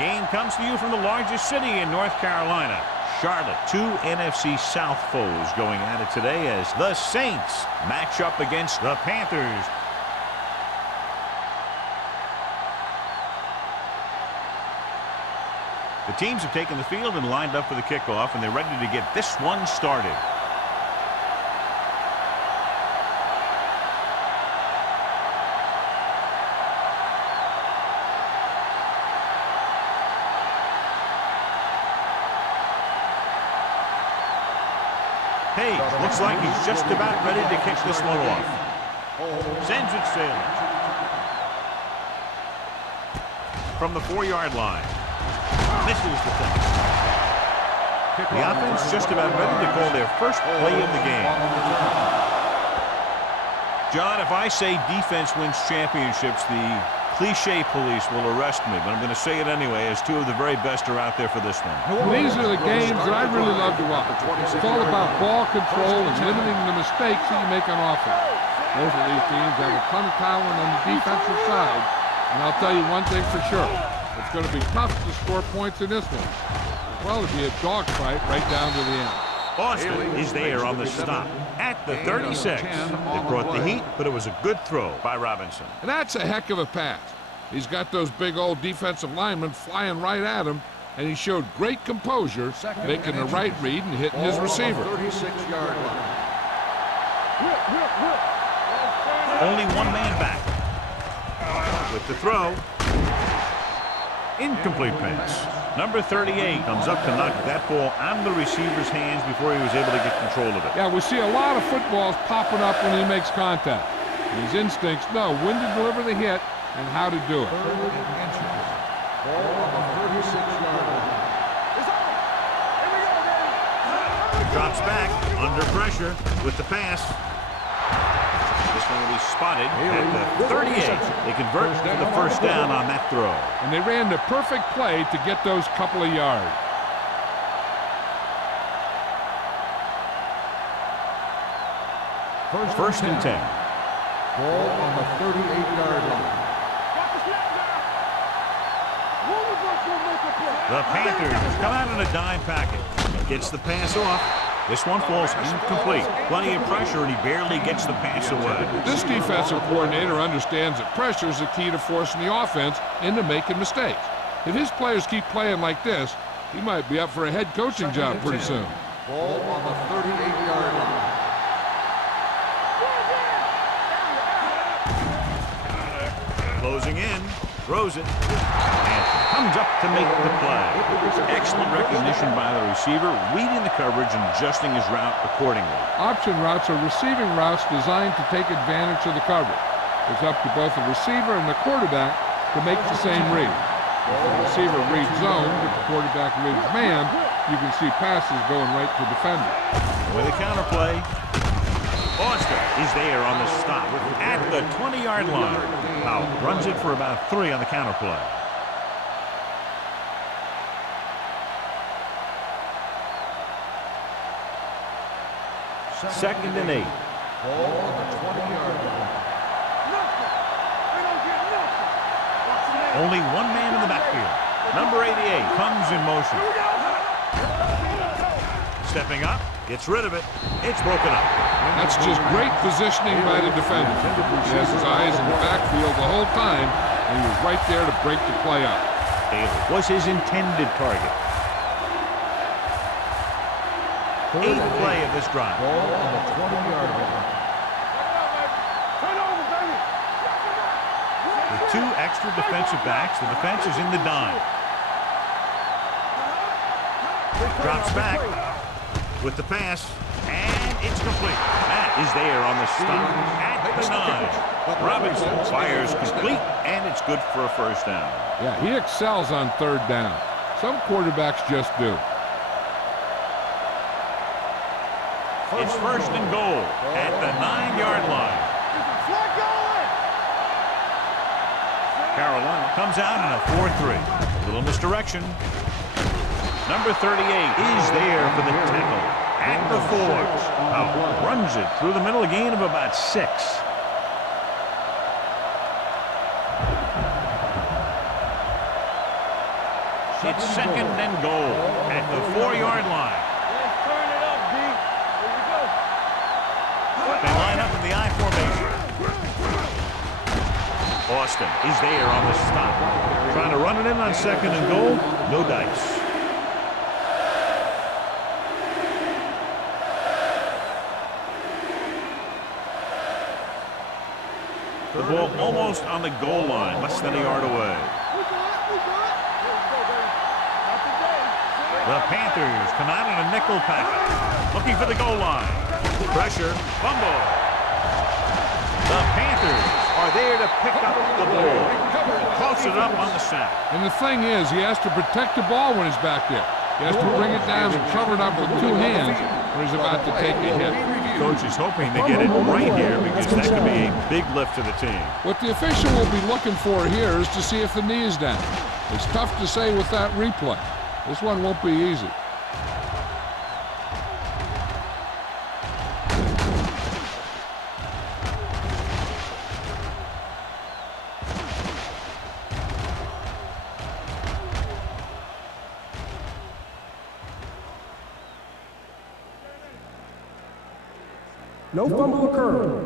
game comes to you from the largest city in North Carolina, Charlotte. Two NFC South foes going at it today as the Saints match up against the Panthers. The teams have taken the field and lined up for the kickoff, and they're ready to get this one started. Page looks like he's just about ready to kick this one off. Sends it sailing. From the 4-yard line. Misses the thing. The offense just about ready to call their first play of the game. John, if I say defense wins championships, the cliche police will arrest me, but I'm going to say it anyway, as two of the very best are out there for this one. These are the games that I really love to watch. It's all about ball control and limiting the mistakes that you make on offense. Both of these teams have a ton of talent on the defensive side, and I'll tell you one thing for sure. It's going to be tough to score points in this one. Well, it'll be a dogfight right down to the end. Boston is there on the stop at the 36. It brought the heat, but it was a good throw by Robinson. And that's a heck of a pass. He's got those big old defensive linemen flying right at him, and he showed great composure, making the right read and hitting his receiver. 36-yard line. Only one man back. With the throw. Incomplete pass. Number 38 comes up to knock that ball out of the receiver's hands before he was able to get control of it. Yeah, we see a lot of footballs popping up when he makes contact. His instincts know when to deliver the hit and how to do it. Ball on the 36-yard line. Drops back under pressure with the pass. This one will be spotted at the 38. They convert to the first down on that throw. And they ran the perfect play to get those couple of yards. First and 10. Ball on the 38-yard line. The Panthers come out in a dime package. Gets the pass off. This one falls incomplete. Plenty of pressure, and he barely gets the pass away. This defensive coordinator understands that pressure is the key to forcing the offense into making mistakes. If his players keep playing like this, he might be up for a head coaching job pretty soon. Ball on the 38-yard line. Closing in, throws it, and comes up to make the play. Excellent recognition by the receiver, reading the coverage and adjusting his route accordingly. Option routes are receiving routes designed to take advantage of the coverage. It's up to both the receiver and the quarterback to make the same read. If the receiver reads zone, but the quarterback reads man, you can see passes going right to defender. With a counterplay, Foster is there on the stop at the 20-yard line. Powell runs it for about 3 on the counterplay. Second and 8. Ball on the 20-yard line. Only one man in the backfield. Number 88 comes in motion. Stepping up, gets rid of it. It's broken up. That's just great positioning by the defender. He has his eyes in the backfield the whole time, and he was right there to break the play up. Bailey was his intended target. 8th play of this drive. Ball on the 20-yard line. With 2 extra defensive backs, the defense is in the dime. Drops back with the pass, and it's complete. Matt is there on the stop at the 9. Robinson fires complete, and it's good for a first down. Yeah, he excels on 3rd down. Some quarterbacks just do. It's first and goal at the 9-yard line. Carolina comes out in a 4-3. A little misdirection. Number 38 is there for the tackle at the 4. Powell runs it through the middle, a gain of about 6. it's 2nd and goal at the 4-yard line. Let's turn it up, D. Here we go. They line up in the I formation. Austin is there on the stop. Trying to run it in on 2nd and goal. No dice. The ball almost on the goal line, less than a yard away. The Panthers come out in a nickel package, looking for the goal line. Pressure, fumble. The Panthers are there to pick up the ball. Close it up on the sack. And the thing is, he has to protect the ball when he's back there. He has to bring it down and cover it up with 2 hands when he's about to take a hit. Coach is hoping they get it right here because that could be a big lift to the team. What the official will be looking for here is to see if the knee is down. It's tough to say with that replay. This one won't be easy. No fumble occurred.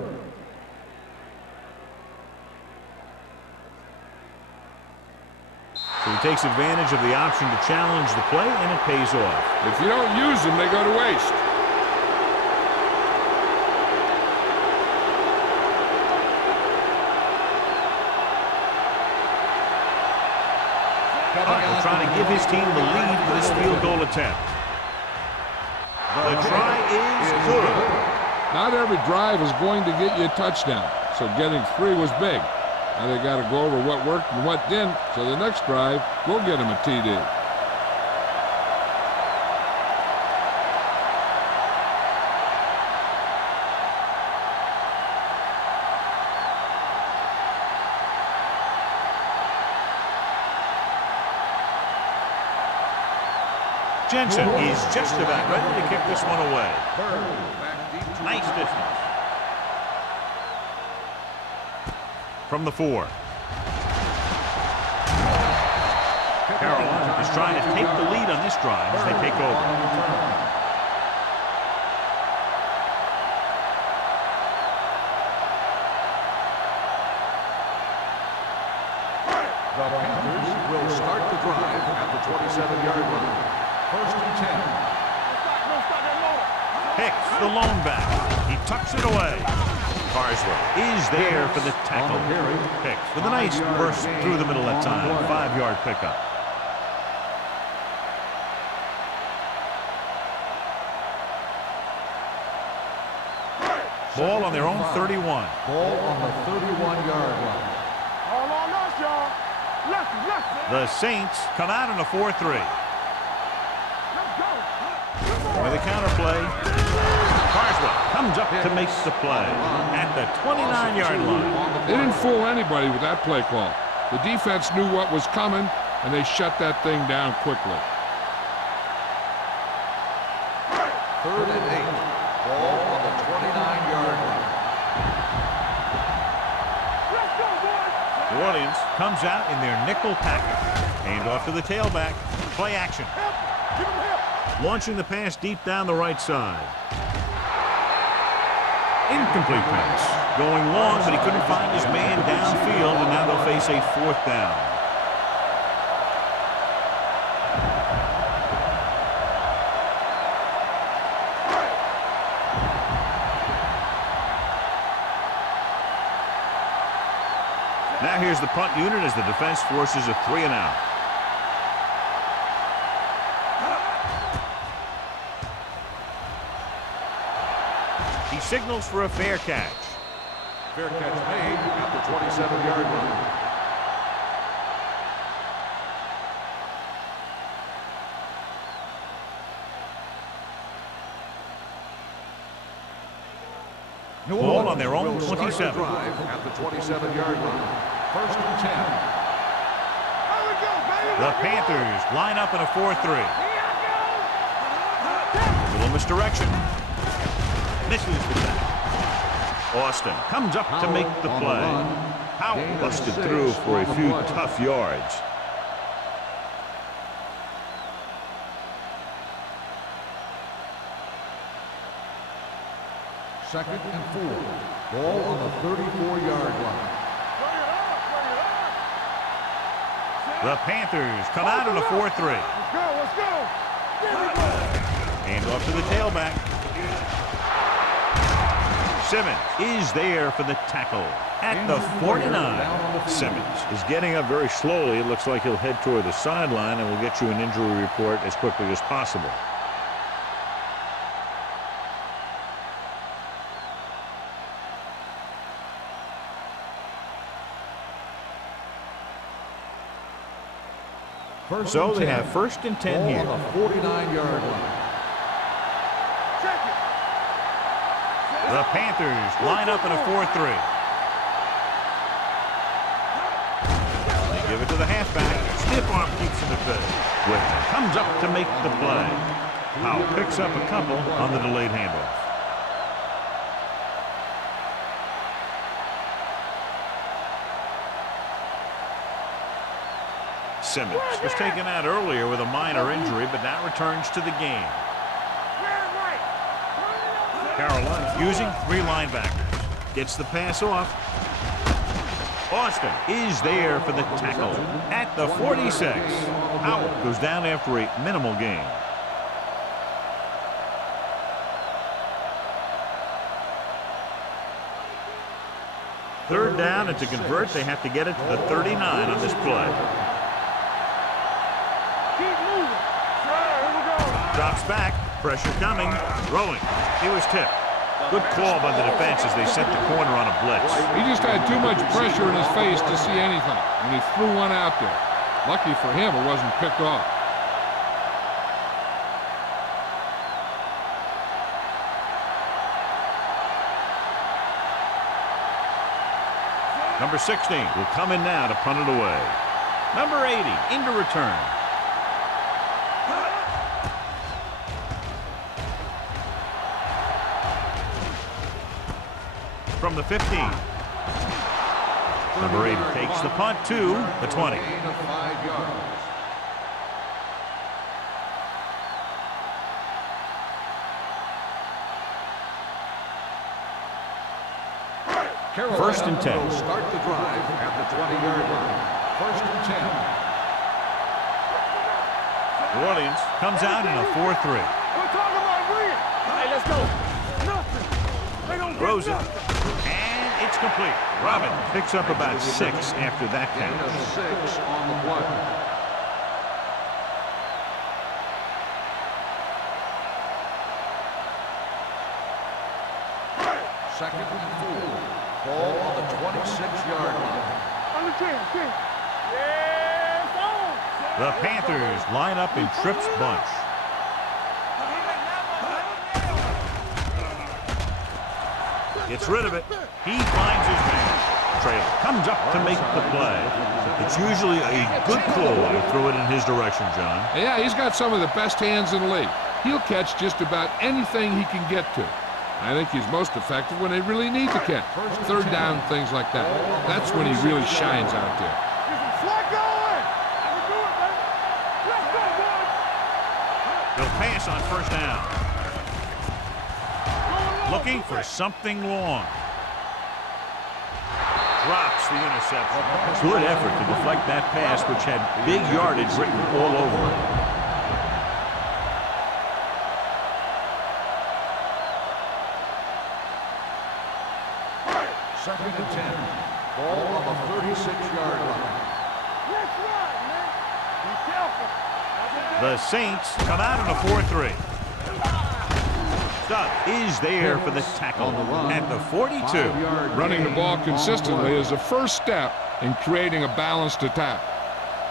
So he takes advantage of the option to challenge the play, and it pays off. If you don't use them, they go to waste. Hunt trying to give his team the lead with this field goal attempt. The try is good. Not every drive is going to get you a touchdown, so getting 3 was big. Now they got to go over what worked and what didn't, so the next drive will get him a TD. Jensen is just about ready to kick this one away. Nice distance. From the 4. Carolina is trying to take the lead on this drive as they take over. The Panthers will start the drive at the 27-yard line. 1st and 10. Hicks, the lone back. He tucks it away. Carswell is there for the tackle. Hicks with a nice burst through the middle that time. 5-yard pickup. Ball on their own 31. Ball on the 31-yard line. All on us, y'all. The Saints come out in a 4-3. With a counterplay. Carswell comes up to make the play at the 29-yard line. They didn't fool anybody with that play call. The defense knew what was coming, and they shut that thing down quickly. 3rd and 8. Ball on the 29-yard line. New Orleans comes out in their nickel package. Hand off to the tailback. Play action. Launching the pass deep down the right side. Incomplete pass. Going long, but he couldn't find his man downfield, and now they'll face a 4th down. Now here's the punt unit as the defense forces a 3 and out. He signals for a fair catch. Fair catch made at the 27-yard line. Ball on their own 27. Drive at the 27-yard line. 1st and 10. The Panthers line up in a 4-3. Little misdirection. Misses the tackle. Austin comes up to make the play. Powell busted through for a few tough yards. Second and 4. Ball on the 34-yard line. The Panthers come out in a 4-3. Let's go. Hand off to the tailback. Simmons is there for the tackle at the 49. Simmons is getting up very slowly. It looks like he'll head toward the sideline, and we'll get you an injury report as quickly as possible. So they have first and 10 here. On the 49-yard line. The Panthers line up in a 4-3. They give it to the halfback. Stiff arm keeps him at bay. Whitman comes up to make the play. Powell picks up a couple on the delayed handoff. Simmons was taken out earlier with a minor injury, but now returns to the game. Carolina using 3 linebackers. Gets the pass off. Austin is there for the tackle at the 46. Powell goes down after a minimal gain. Third down, and to convert, they have to get it to the 39 on this play. Drops back, pressure coming, throwing. He was tipped. Good call by the defense as they set the corner on a blitz. He just had too much pressure in his face to see anything, and he threw one out there. Lucky for him, it wasn't picked off. Number 16 will come in now to punt it away. Number 80 into return. From the 15. Number 80 takes the punt to the 20. First and 10. Start the drive at the 20-yard line. First and 10. New Orleans comes out in a 4-3. We're talking about brilliant. Hey, let's go. Nothing. They don't Throws it. get nothing. And it's complete. Robin picks up about 6 after that Gain catch. of 6 on the play. Second and 4. Ball on the 26-yard line. On the 10. Yes, on. The Panthers line up in Tripp's bunch. Gets rid of it. He finds his man. Traylor comes up to make the play. It's usually a good call to throw it in his direction, John. Yeah, he's got some of the best hands in the league. He'll catch just about anything he can get to. I think he's most effective when they really need to catch. Third down, things like that. That's when he really shines out there. Get some slack going. Let's do it, man. Let's go, boys. They'll pass on first down. Looking for something long. Drops the interception. Good effort to deflect that pass, which had big yardage written all over it. Second and 10. Ball on the 36-yard line. Let's run, man. Be careful. The Saints come out in a 4-3. Stubb is there for the tackle at the 42. Running the ball consistently is the first step in creating a balanced attack.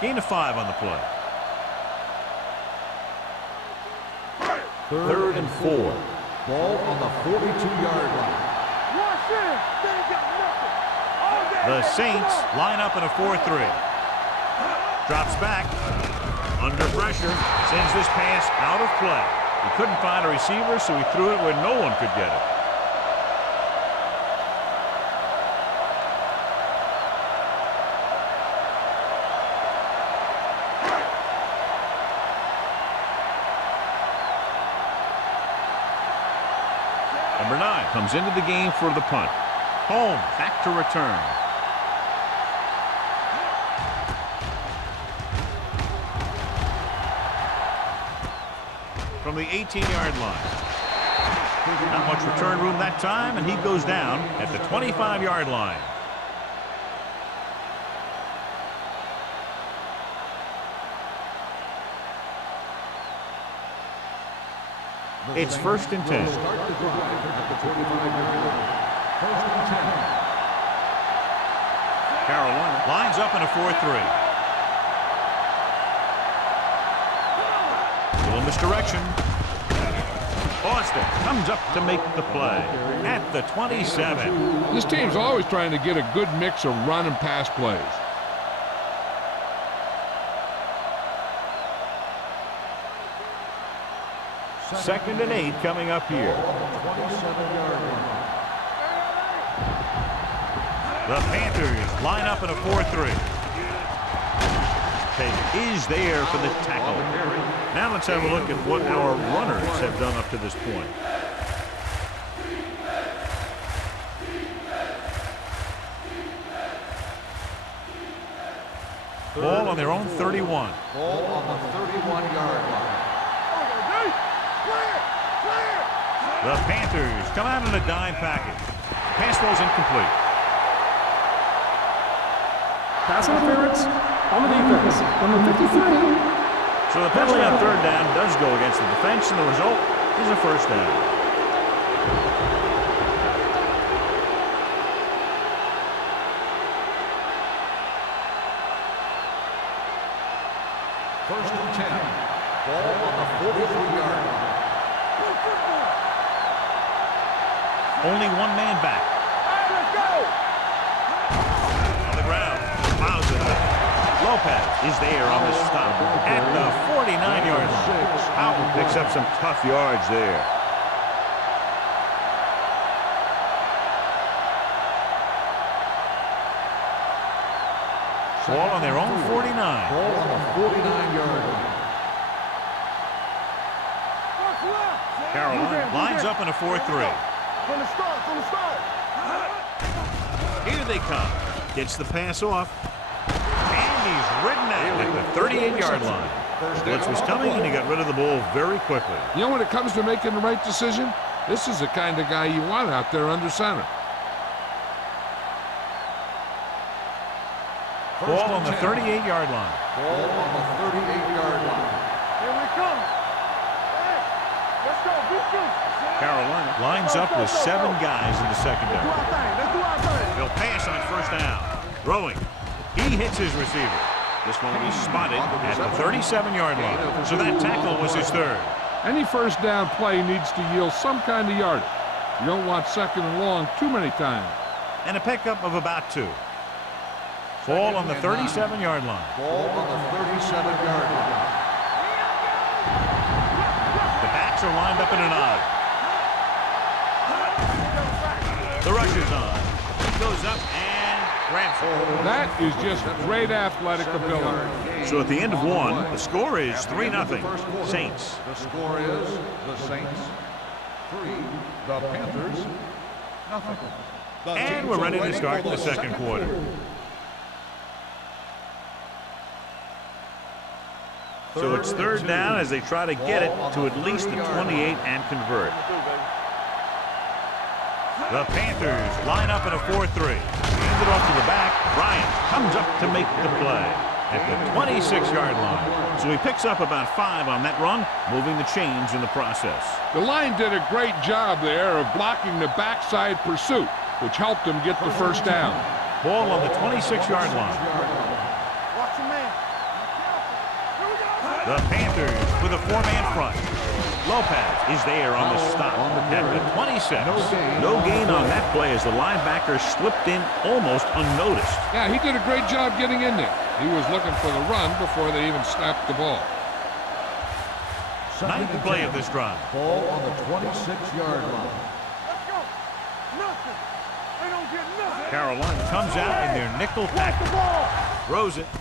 Gain of 5 on the play. Third and 4. Ball on the 42-yard line. Watch this. They ain't got nothing. All day. The Saints line up in a 4-3. Drops back. Under pressure. Sends this pass out of play. He couldn't find a receiver, so he threw it where no one could get it. Number 9 comes into the game for the punt. Home, back to return. From the 18-yard line. Not much return room that time, and he goes down at the 25-yard line. It's 1st and 10. Start the drive at the 25-yard line. 1st and 10. Carolina lines up in a 4-3. Little misdirection. Austin comes up to make the play at the 27. This team's always trying to get a good mix of run and pass plays. Second and 8 coming up here. 27-yard line. The Panthers line up in a 4-3. Is there for the tackle. Now let's have a look at what our runners have done up to this point. Ball on their own 31. Ball on the 31-yard line. The Panthers come out in a dime package. Pass ball's incomplete. Pass interference on the defense. Number 53. So the penalty on 3rd down does go against the defense, and the result is a 1st down. First and 10. Ball on the 43-yard line. Only one man back. Let's go! On the ground. Miles it up. Lopez is there on the stop at the 49-yard line. Houghton picks up some tough yards there. Ball on their own 49. Ball on the 49-yard line. Carolina lines up in a 4-3. From the start. Here they come. Gets the pass off. And he's ridden out at the 38-yard line. Blitz was coming, and he got rid of the ball very quickly. You know, when it comes to making the right decision, this is the kind of guy you want out there under center. Ball on the 38-yard line. Ball on the 38-yard line. Here we come. Hey, let's go. Carolina lines up with 7 guys in the secondary. Let's do our thing. He'll pass on 1st down. Throwing. He hits his receiver. This one will be spotted at the 37-yard line. So that tackle was his 3rd. Any 1st down play needs to yield some kind of yardage. You don't want 2nd and long too many times. And a pickup of about 2. Ball on the 37-yard line. Ball on the 37-yard line. The backs are lined up in an I. The rush is on. He goes up and grabs it. That is just great athletic ability. So at the end of 1, the score is 3-0. Saints. The score is the Saints 3, the Panthers 0. And we're ready to start the second quarter. So it's 3rd down as they try to get it to at least the 28 and convert. The Panthers line up in a 4-3. Hand it off to the back. Bryant comes up to make the play at the 26-yard line. So he picks up about 5 on that run, moving the chains in the process. The line did a great job there of blocking the backside pursuit, which helped them get the 1st down. Ball on the 26-yard line. Watch your man. The Panthers with a 4-man front. Lopez is there on the stop at the 26. No gain on that play as the linebacker slipped in almost unnoticed. Yeah, he did a great job getting in there. He was looking for the run before they even snapped the ball. 9th play of this drive. Ball on the 26-yard line. Let's go. Nothing. They don't get nothing. Carolina comes out in their nickel package. Throws it.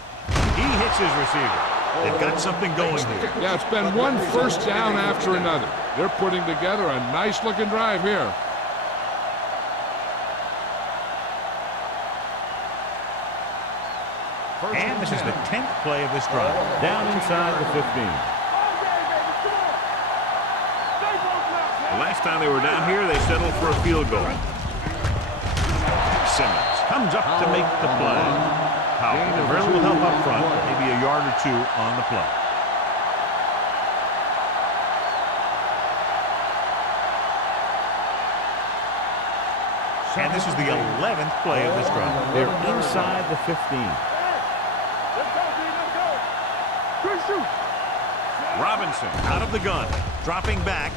He hits his receiver. They've got something going here. Yeah, it's been one 1st down after another. They're putting together a nice-looking drive here. And this is the 10th play of this drive. Down inside the 15. The last time they were down here, they settled for a field goal. Simmons comes up to make the play. Powell, very little help up front, maybe a yard or two on the play. And this is the 11th play of this drive. They're inside the 15. Robinson out of the gun, dropping back,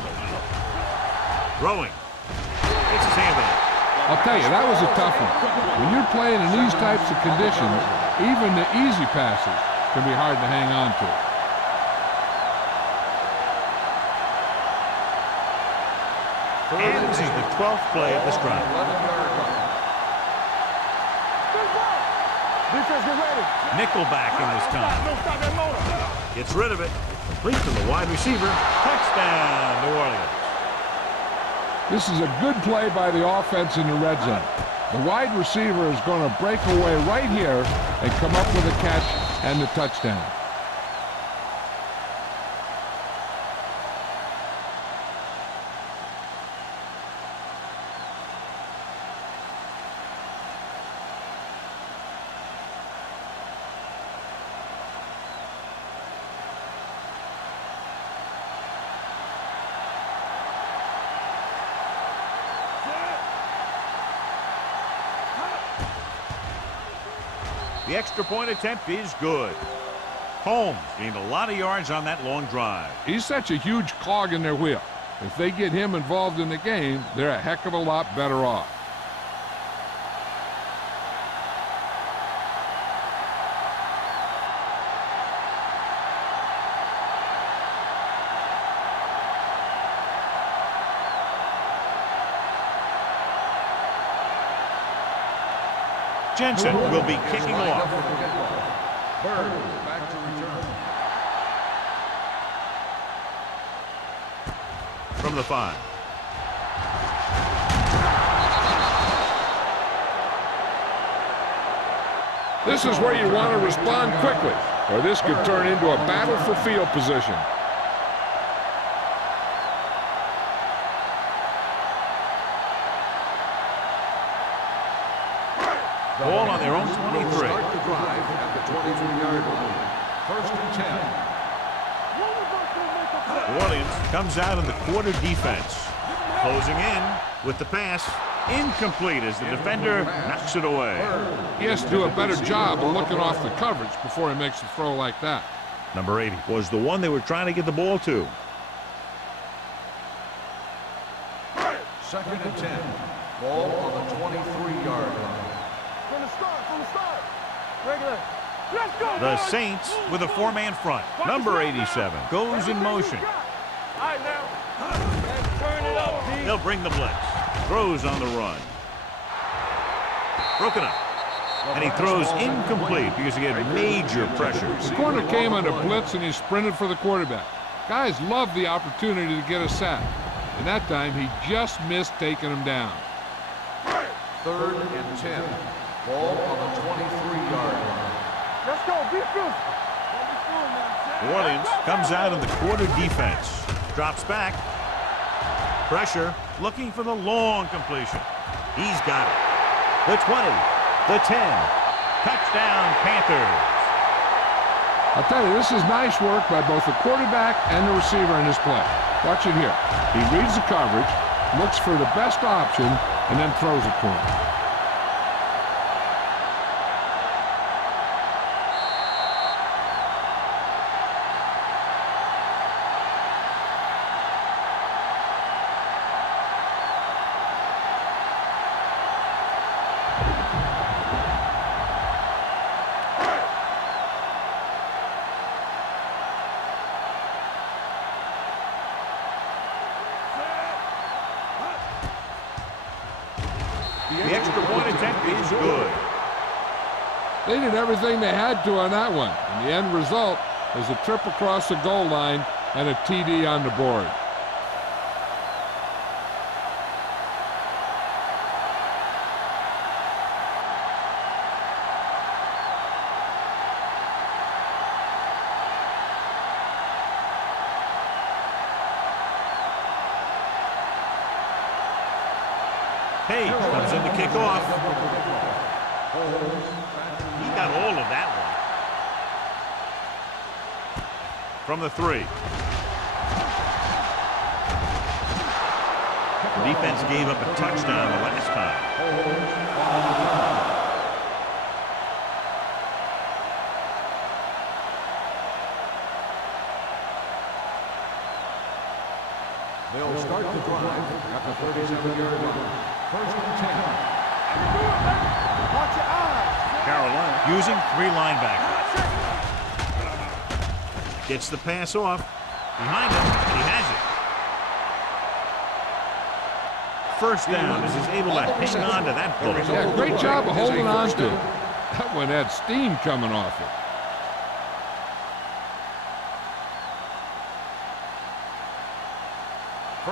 throwing. It's his hand on. I'll tell you, that was a tough one. When you're playing in these types of conditions, even the easy passes can be hard to hang on to. And this is the 12th play of this drive. Nickelback in this time. Gets rid of it. Complete to the wide receiver. Touchdown, New Orleans. This is a good play by the offense in the red zone. The wide receiver is going to break away right here and come up with a catch and the touchdown. The extra point attempt is good. Holmes gained a lot of yards on that long drive. He's such a huge cog in their wheel. If they get him involved in the game, they're a heck of a lot better off. Jensen will be kicking off. Bird back to return. From the 5. This is where you want to respond quickly, or this could turn into a battle for field position. Ball on their own 23. Start the drive at the 23-yard line. 1st and 10. New Orleans comes out in the quarter defense. Closing in with the pass. Incomplete as the defender knocks it away. He has to do a better job of looking off the coverage before he makes a throw like that. Number 80 was the one they were trying to get the ball to. 2nd and 10. Ball on the 23-yard line. From the start. Regular. Let's go, The boys. Saints with a 4-man front. Number 87 goes in motion. All right, now. Let's turn it up, D. They'll bring the blitz. Throws on the run. Broken up. And he throws incomplete because he had major pressure. The corner came under blitz and he sprinted for the quarterback. Guys love the opportunity to get a sack. And that time he just missed taking him down. 3rd and 10. Ball on the 23-yard line. Let's go. Be physical. New Orleans comes out in the quarter defense. Drops back. Pressure. Looking for the long completion. He's got it. The 20. The 10. Touchdown, Panthers. I'll tell you, this is nice work by both the quarterback and the receiver in this play. Watch it here. He reads the coverage, looks for the best option, and then throws it to him. The extra point attempt is good. They did everything they had to on that one, and the end result is a trip across the goal line and a TD on the board. Page comes in to kick off. He got all of that one. From the 3. The defense gave up a touchdown the last time. They'll start the drive at the 37-yard line. First and 10. Watch your eyes. Carolina using 3 linebackers. Gets the pass off. Behind him, and he has it. First down as he's able to hang on to that bullet. Yeah, great job of holding on to it. That one had steam coming off it.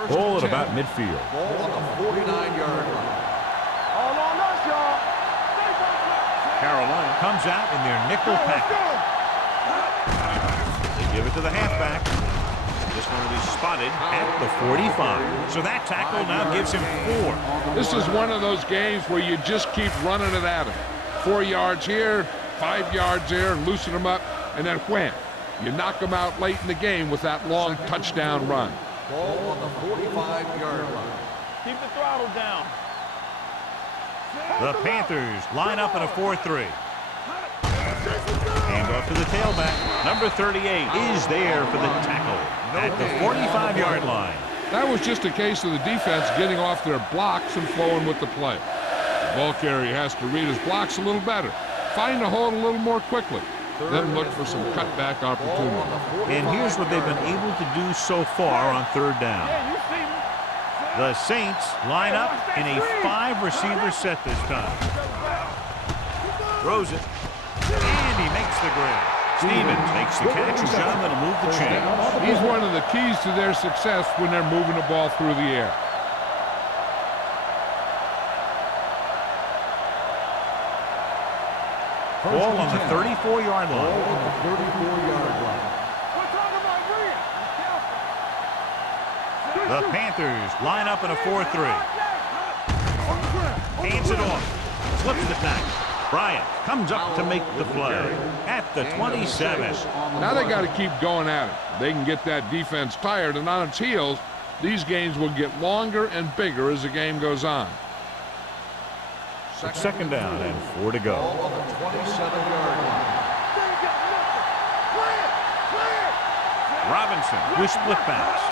Ball at about midfield. Ball on the 49-yard line. All on us, y'all. Carolina comes out in their nickel package. They give it to the halfback. This one will be spotted at the 45. So that tackle now gives him 4. This is one of those games where you just keep running it at him. 4 yards here, 5 yards there, loosen them up, and then wham. You knock them out late in the game with that long touchdown run. Ball on the 45-yard line. Keep the throttle down. The Panthers line up in a 4-3. Hand off to the tailback. Number 38 is there for the tackle at the 45-yard line. That was just a case of the defense getting off their blocks and flowing with the play. The ball carrier has to read his blocks a little better, find the hole a little more quickly, then look for some cutback opportunity. And here's what they've been able to do so far on 3rd down. Yeah, you see me. The Saints line up in a 5-receiver set this time. Throws it, and he makes the grab. Stevens makes the catch, and John will move the chains. He's one of the keys to their success when they're moving the ball through the air. Ball on the 34-yard line. Ball on the 34-yard line. We're talking about Rhea. The Panthers line up in a 4-3. Hands it off. Slips the tackle. Bryant comes up to make the play at the 27. Now they got to keep going at it. They can get that defense tired and on its heels. These games will get longer and bigger as the game goes on. Second down and 4 to go. Ball on the 27-yard line. Robinson with split backs.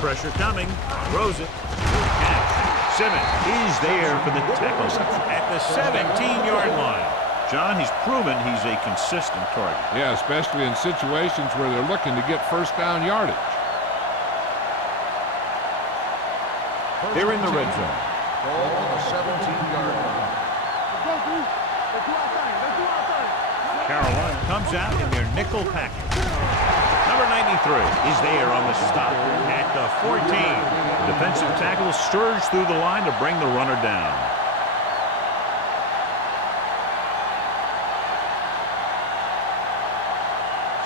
Pressure coming. Throws it. Catch. Simmons is there for the tackle at the 17-yard line. John, he's proven he's a consistent target. Yeah, especially in situations where they're looking to get first down yardage. They're in the red zone. Ball on the 17-yard line. Carolina comes out in their nickel package. Number 93 is there on the stop at the 14. Defensive tackle surges through the line to bring the runner down.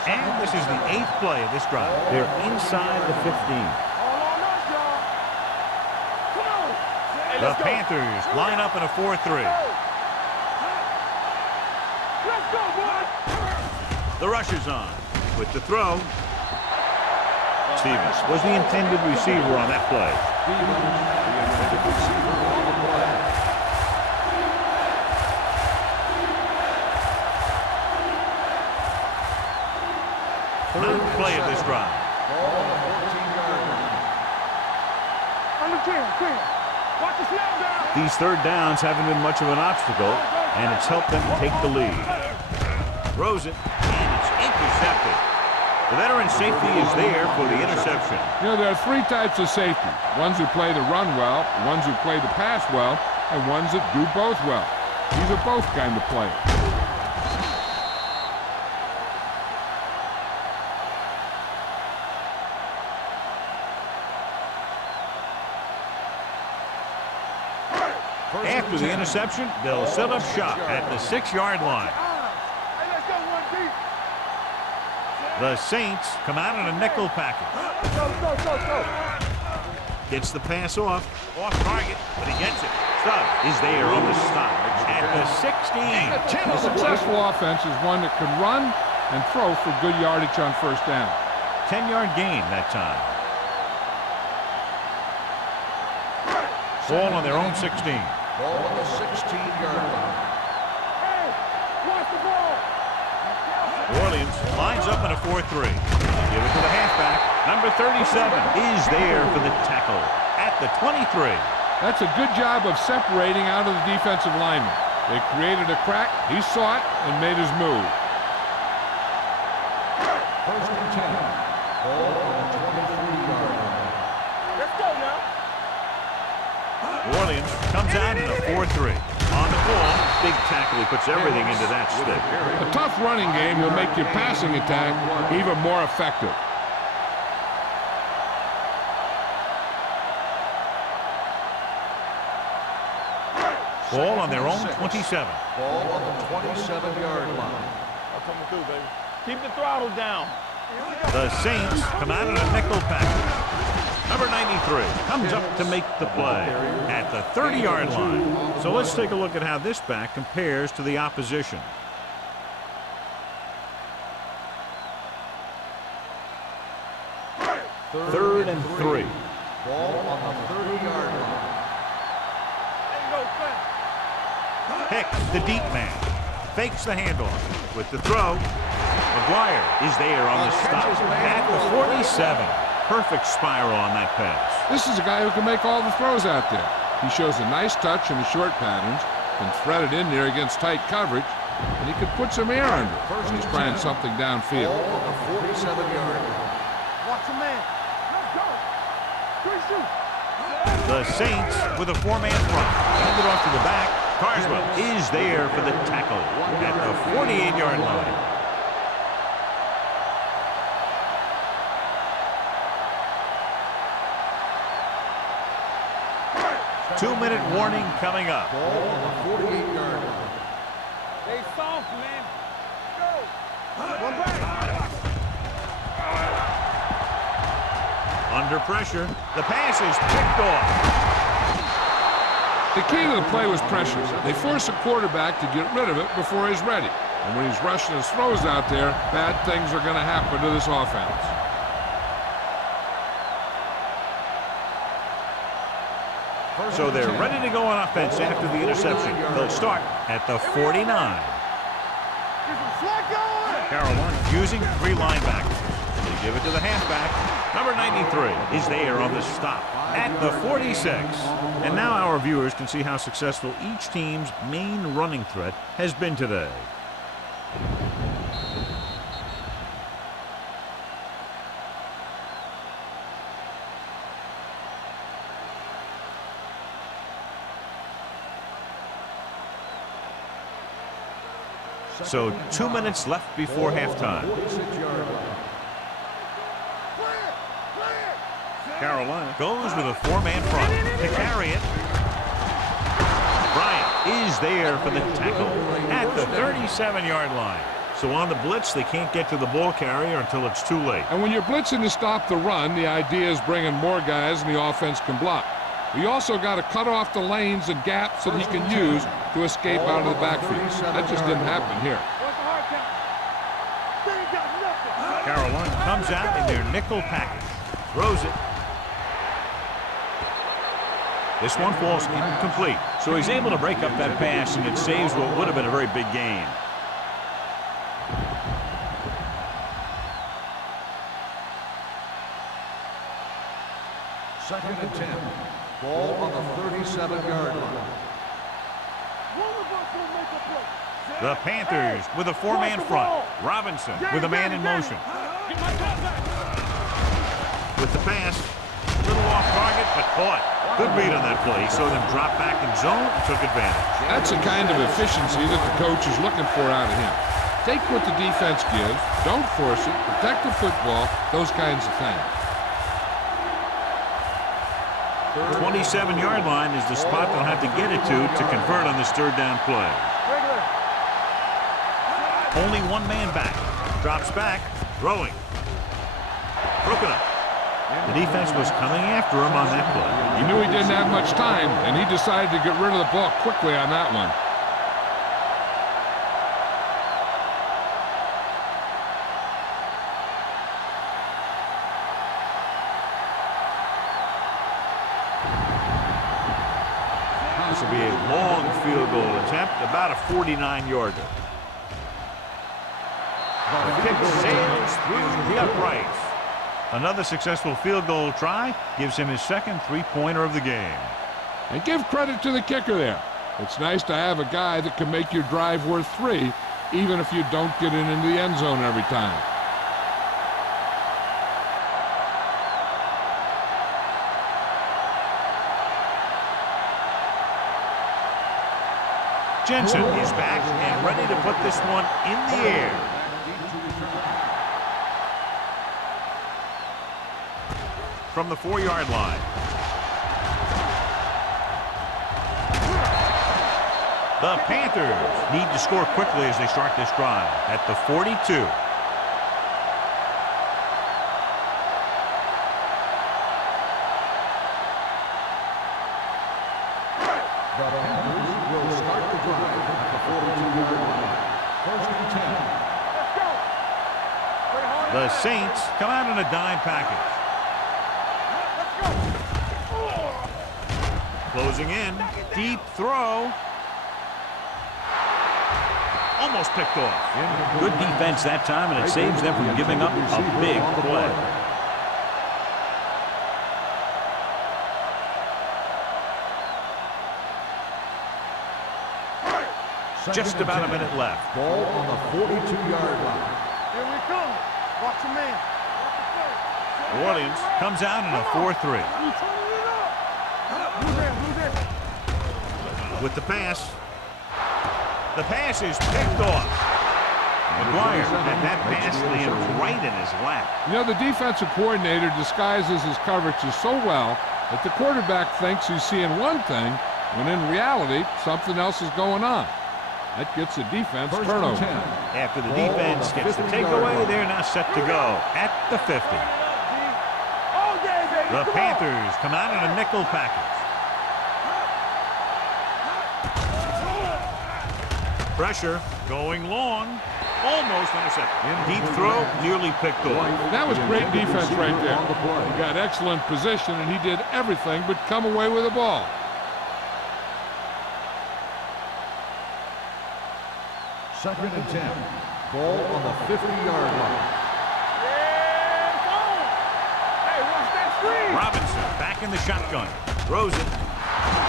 And this is the 8th play of this drive. They're inside the 15. The Panthers line up in a 4-3. Let's go, boy. The rusher's on with the throw. Stevens was the intended receiver on that play. Ninth play of this drive. Ball on the 14-yard line. Under 10. Watch the snap down. These 3rd downs haven't been much of an obstacle, and it's helped them take the lead. Throws it, and it's intercepted. The veteran safety is there for the interception. You know, there are 3 types of safety. Ones who play the run well, ones who play the pass well, and ones that do both well. These are both kind of players. After the interception, they'll set up shop at the 6-yard line. Hey, let's go one deep. The Saints come out in a nickel package. Go. Gets the pass off. Off target, but he gets it. Stubb is there on the stop at the 16. A successful offense is one that can run and throw for good yardage on first down. 10-yard gain that time. Ball on their own 16. Ball on the 16-yard line. Hey, watch the ball. New Orleans lines up in a 4-3. Give it to the halfback. Number 37 is there for the tackle at the 23. That's a good job of separating out of the defensive lineman. They created a crack, he saw it, and made his move. First and 10. Ball on the 23-yard line. Let's go now. New Orleans comes out in a 4-3. On the ball, big tackle. He puts everything into that stick. A tough running game will make your passing attack even more effective. Ball on their own 27. Ball on the 27-yard line. I'm coming through, baby. Keep the throttle down. The Saints come out in a nickel package. Number 93 comes up to make the play at the 30-yard line. So let's take a look at how this back compares to the opposition. Third and 3. Ball on the 30-yard line. Hicks, the deep man, fakes the handoff with the throw. McGuire is there on the stop at the 47. Perfect spiral on that pass. This is a guy who can make all the throws out there. He shows a nice touch in the short patterns, can thread it in there against tight coverage, and he can put some air under it when he's trying something downfield. Ball on the 47-yard line. Watch the man. Let's go. Good shoot. The Saints with a 4-man front. Hand it off to the back. Carswell is there for the tackle at the 48-yard line. Two-minute warning coming up. Ball on the 48-yard line. Stay soft, man. Go. One back. Under pressure, the pass is picked off. The key to the play was pressure. They force a quarterback to get rid of it before he's ready. And when he's rushing his throws out there, bad things are going to happen to this offense. So they're ready to go on offense after the interception. They'll start at the 49. Carolina using 3 linebackers. They give it to the halfback. Number 93 is there on the stop at the 46. And now our viewers can see how successful each team's main running threat has been today. So 2 minutes left before halftime. Carolina goes with a 4-man front to carry it. Bryant is there for the tackle at the 37-yard line. So on the blitz, they can't get to the ball carrier until it's too late. And when you're blitzing to stop the run, the idea is bringing more guys and the offense can block. We also got to cut off the lanes and gaps that he can use to escape out of the backfield. That just didn't happen here. Carolina comes out in their nickel package. Throws it. This one falls incomplete. So he's able to break up that pass, and it saves what would have been a very big gain. Second and 10. Ball on the 37-yard line. The Panthers with a 4-man front. Robinson with a man in motion. With the pass, little off target, but caught. Good read on that play. He saw them drop back in zone and took advantage. That's the kind of efficiency that the coach is looking for out of him. Take what the defense gives, don't force it, protect the football, those kinds of things. 27-yard line is the spot they'll have to get it to convert on this third down play. Only one man back. Drops back. Throwing. Broken up. The defense was coming after him on that play. He knew he didn't have much time, and he decided to get rid of the ball quickly on that one. This will be a long field goal attempt, about a 49-yarder. The kick sails through the uprights. Another successful field goal try gives him his second three-pointer of the game. And give credit to the kicker there. It's nice to have a guy that can make your drive worth 3, even if you don't get it into the end zone every time. Jensen is back and ready to put this one in the air. From the 4-yard line. The Panthers need to score quickly as they start this drive at the 42. The Panthers will start the drive at the 42-yard line. First and 10. The Saints come out in a dime package. Closing in, deep throw. Almost picked off. Good defense that time, and it saves them from giving up a big play. Just about a minute left. Ball on the 42-yard line. Here we come. Watch your man. New Orleans comes out in a 4-3. With the pass. The pass is picked off. McGuire had that pass land right in his lap. You know, the defensive coordinator disguises his coverages so well that the quarterback thinks he's seeing one thing, when in reality, something else is going on. That gets the defense turnover. After the defense gets the takeaway, they're now set to go at the 50. The Panthers come out in a nickel package. Pressure going long, almost intercepted. Deep throw, nearly picked off. That was great defense right there. He got excellent position, and he did everything but come away with the ball. Second and 10. Ball on the 50-yard line. Hey, watch that screen. Robinson back in the shotgun. Throws it.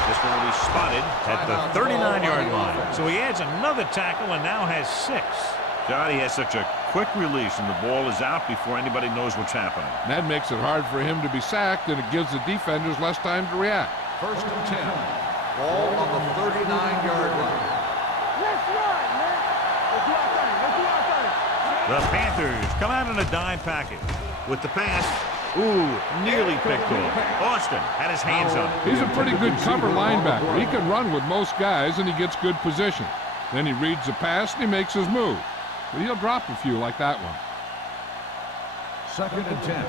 This one will be spotted at the 39-yard line. So he adds another tackle and now has 6. God, he has such a quick release, and the ball is out before anybody knows what's happening. That makes it hard for him to be sacked, and it gives the defenders less time to react. First and 10. Ball on the 39-yard line. Let's run, man. Let's do our thing. Let's do our thing. The Panthers come out in a dime package. With the pass, ooh, nearly picked off. Austin had his hands on it. He's a pretty good cover linebacker. He can run with most guys, and he gets good position. Then he reads the pass, and he makes his move. But he'll drop a few like that one. Second and 10.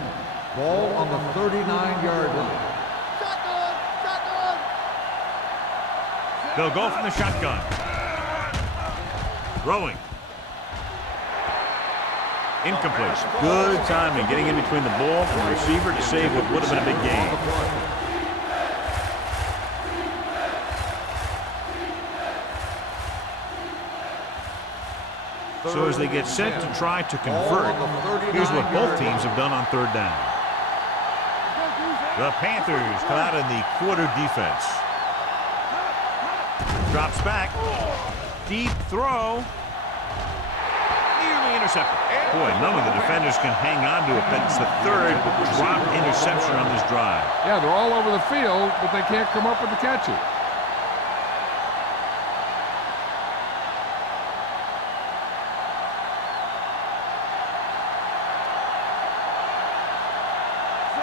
Ball on the 39-yard line. They'll go from the shotgun. Throwing. Incomplete. Good timing, getting in between the ball and the receiver to save what would have been a big gain. So as they get set to try to convert, here's what both teams have done on third down. The Panthers come out in the quarter defense. Drops back. Deep throw. Nearly intercepted. Boy, none of the defenders can hang on to it. That's the third drop interception on this drive. Yeah, they're all over the field, but they can't come up with the catches.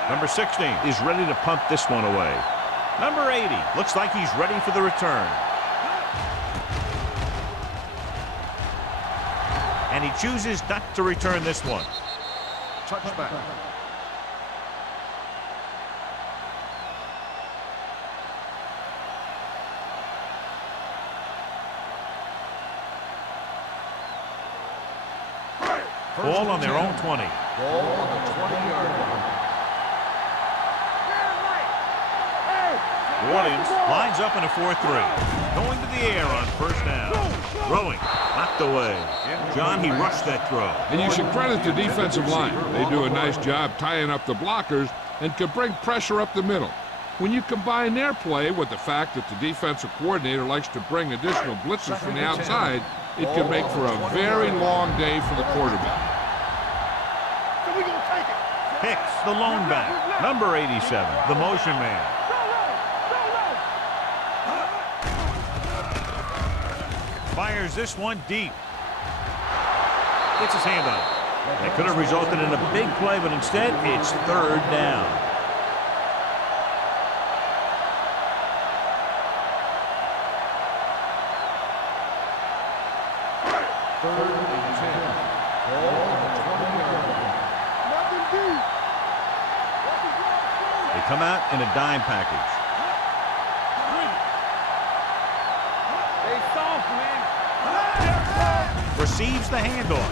Number 16 is ready to punt this one away. Number 80 looks like he's ready for the return. And he chooses not to return this one. Touchback. Ball on their own 20. Ball on the 20-yard line. New Orleans lines up in a 4-3. Going to the air on first down. Throwing. Knocked away. John, he rushed that throw. And you should credit the defensive line. They do a nice job tying up the blockers and can bring pressure up the middle. When you combine their play with the fact that the defensive coordinator likes to bring additional blitzes from the outside, it can make for a very long day for the quarterback. Hicks, the lone back. Number 87, the motion man. Fires this one deep. Gets his hand on it. That could have resulted in a big play, but instead it's third down. Third and 10. Ball on the 20-yard line. They come out in a dime package. Stay soft, man. Receives the handoff.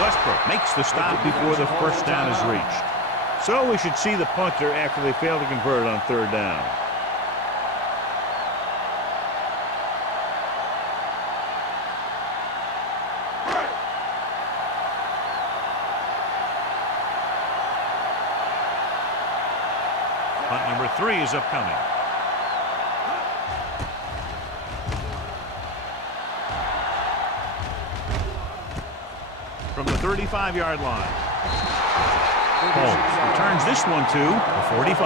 Westbrook makes the stop before the first down is reached. So we should see the punter after they fail to convert on third down. Punt number 3 is upcoming. From the 35-yard line. Holmes returns this one to the 45.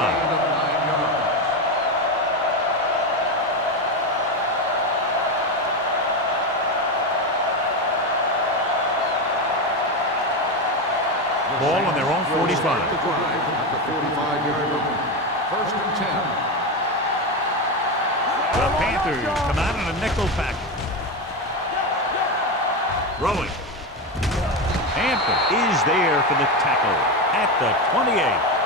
Ball on their own 45. At the 45-yard line. First and 10. The Panthers come out in a nickel package. Throwing. Panther is there for the tackle at the 28.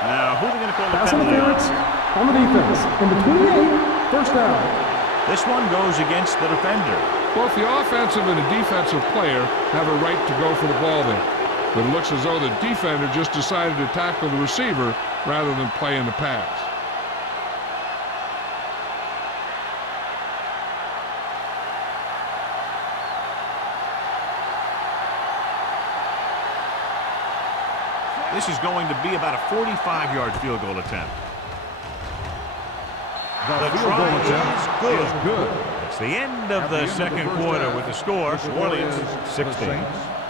Now, who are they going to call the Pass penalty on? interference on the defense. In between the 8, first down. This one goes against the defender. Both the offensive and the defensive player have a right to go for the ball there. But it looks as though the defender just decided to tackle the receiver rather than play in the pass. This is going to be about a 45-yard field goal attempt. The try is good. It's the end of the second quarter with the score. New Orleans 16,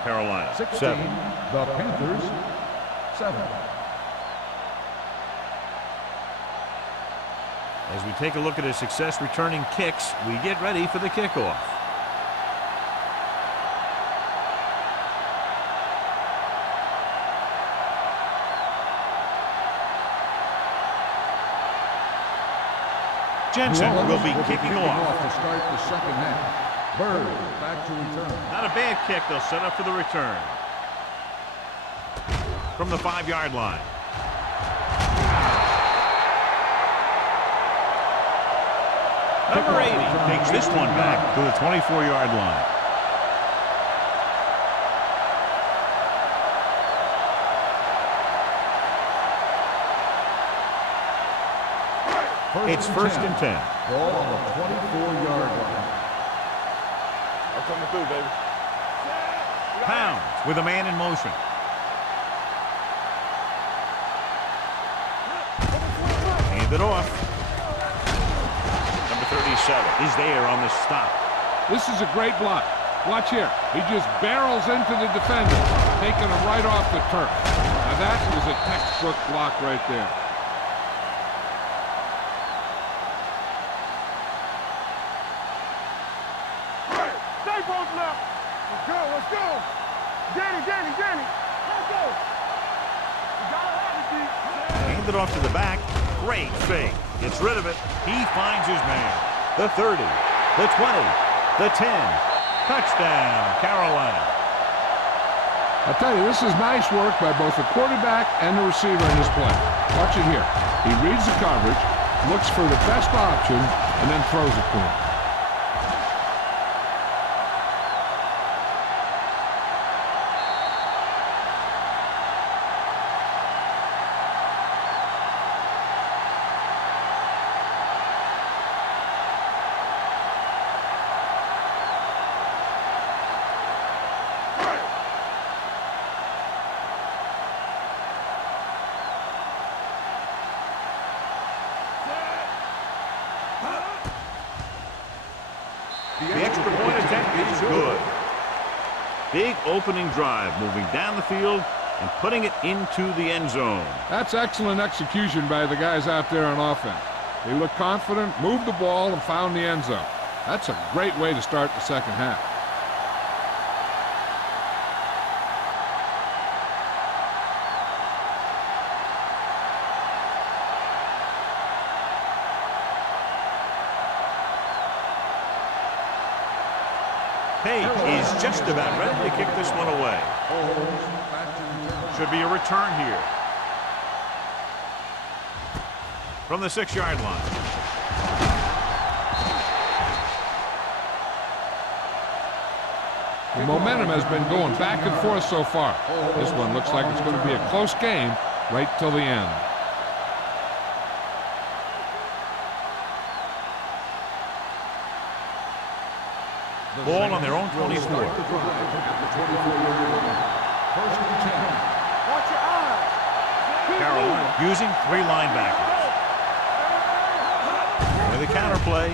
Carolina 7. The Panthers 7. As we take a look at his success returning kicks, we get ready for the kickoff. Jensen will be kicking off. To start the second half. Bird back to return. Not a bad kick. They'll set up for the return. From the 5-yard line. Number 80 takes this one back to the 24-yard line. It's first and 10. Ball on the 24-yard line. I'm coming through, baby. Pounds with a man in motion. Hand it off. Number 37 is there on the stop. This is a great block. Watch here. He just barrels into the defender, taking him right off the turf. Now that is a textbook block right there. Stay both left. Let's go, let's go. Danny. Let's go. You gotta have it, D. Hand it off to the back. Great fake. Gets rid of it. He finds his man. The 30, the 20, the 10. Touchdown, Carolina. I tell you, this is nice work by both the quarterback and the receiver in this play. Watch it here. He reads the coverage, looks for the best option, and then throws it to him. The extra point attempt is good. Big opening drive, moving down the field and putting it into the end zone. That's excellent execution by the guys out there on offense. They looked confident, moved the ball, and found the end zone. That's a great way to start the second half. Page is just about ready to kick this one away. Should be a return here. From the 6-yard line. The momentum has been going back and forth so far. This one looks like it's going to be a close game right till the end. Ball on their own 24. Watch your eyes. Carolina using 3 linebackers. With a counter play.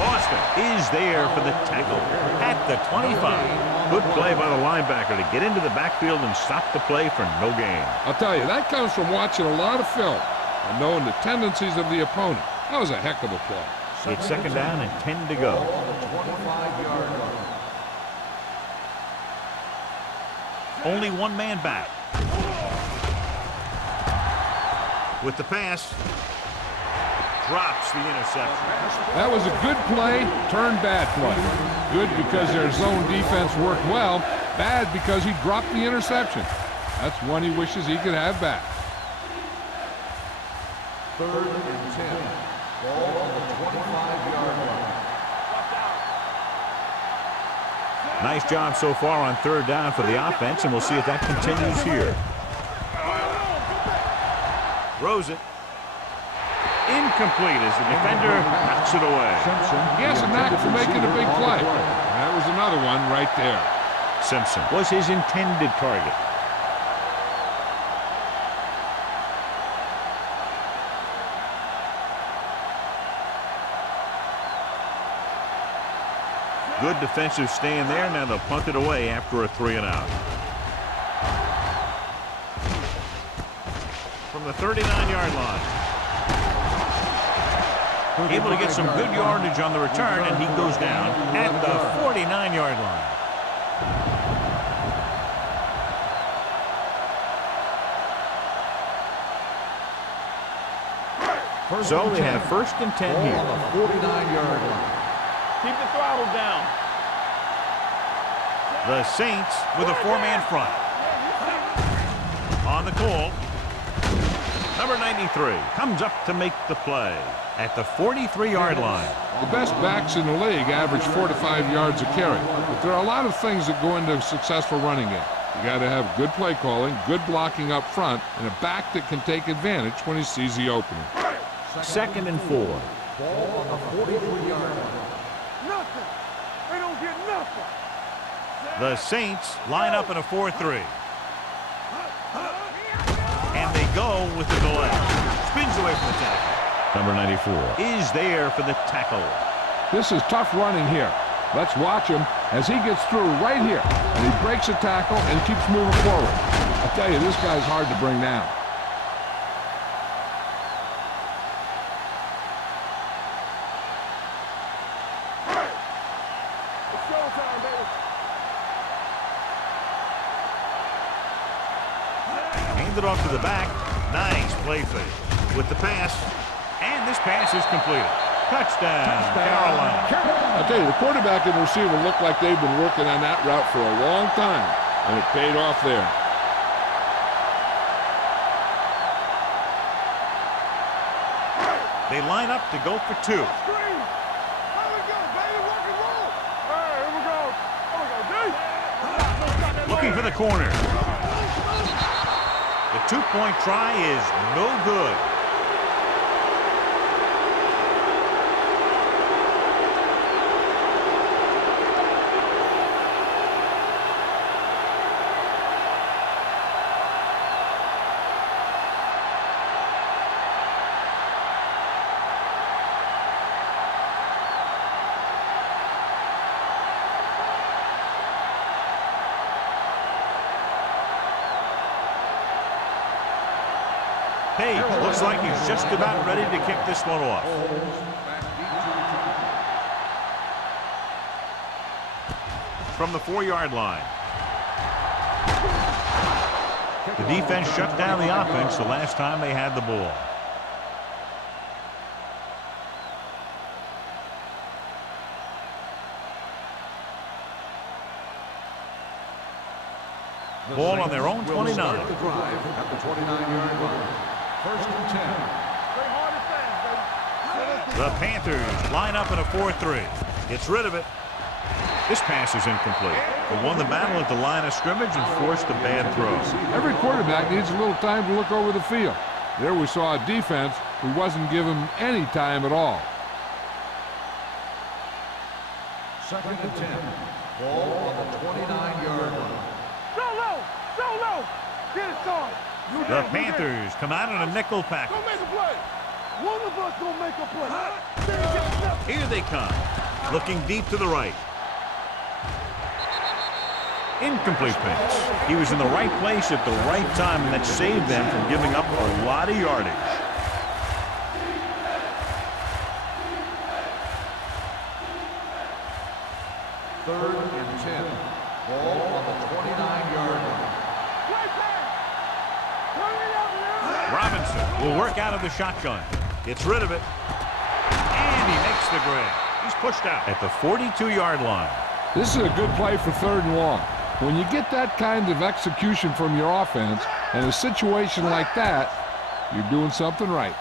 Austin is there for the tackle at the 25. Good play by the linebacker to get into the backfield and stop the play for no gain. I'll tell you, that comes from watching a lot of film and knowing the tendencies of the opponent. That was a heck of a play. It's 2nd down and 10 to go. Only one man back. With the pass, drops the interception. That was a good play, turned bad play. Good because their zone defense worked well, bad because he dropped the interception. That's one he wishes he could have back. 3rd and 10. Ball on the 25-yard line. Nice job so far on 3rd down for the offense, and we'll see if that continues here. Throws it. Incomplete as the defender knocks it away. He has a knack for making a big play. That was another one right there. Simpson was his intended target. Good defensive stand there. Now they'll punt it away after a 3-and-out. From the 39-yard line. Able to get some good yardage on the return, and he goes down at the 49-yard line. So they have 1st and 10 here. On the 49-yard line. Keep the throttle down. The Saints with a 4-man front. On the call, number 93 comes up to make the play at the 43-yard line. The best backs in the league average 4 to 5 yards a carry. But there are a lot of things that go into a successful running game. You got to have good play calling, good blocking up front, and a back that can take advantage when he sees the opening. 2nd and 4. Ball on the 43-yard line. Nothing. They don't get nothing. The Saints line up in a 4-3. And they go with the delay. Spins away from the tackle. Number 94 is there for the tackle. This is tough running here. Let's watch him as he gets through right here. And he breaks a tackle and keeps moving forward. I tell you, this guy's hard to bring down. It's showtime, baby. Hand it off to the back. Nice play fake with the pass. And this pass is completed. Touchdown, Carolina. I'll tell you, the quarterback and receiver look like they've been working on that route for a long time, and it paid off there. They line up to go for 2. Screen. Here we go, baby. Rock and roll. Hey, here we go. Here we go, D. Looking for the corner. The 2-point try is no good. Hey, looks like he's just about ready to kick this one off. From the 4-yard line. The defense shut down the offense the last time they had the ball. Ball on their own 29. Start the drive at the 29-yard line. First and 10. The Panthers line up in a 4-3. Gets rid of it. This pass is incomplete. They won the battle at the line of scrimmage and forced a bad throw. Every quarterback needs a little time to look over the field. There we saw a defense who wasn't given any time at all. Second and 10. Ball on the 29-yard line. Go low! Go low! Get it, son! The Panthers come out in a nickel package. Go make a play! One of us gonna make a play. Here they come. Looking deep to the right. Incomplete pass. He was in the right place at the right time, and that saved them from giving up a lot of yardage. Third and 10. Ball on the 29-yard line. Robinson will work out of the shotgun. Gets rid of it. And he makes the grab. He's pushed out at the 42-yard line. This is a good play for 3rd and long. When you get that kind of execution from your offense in a situation like that, you're doing something right.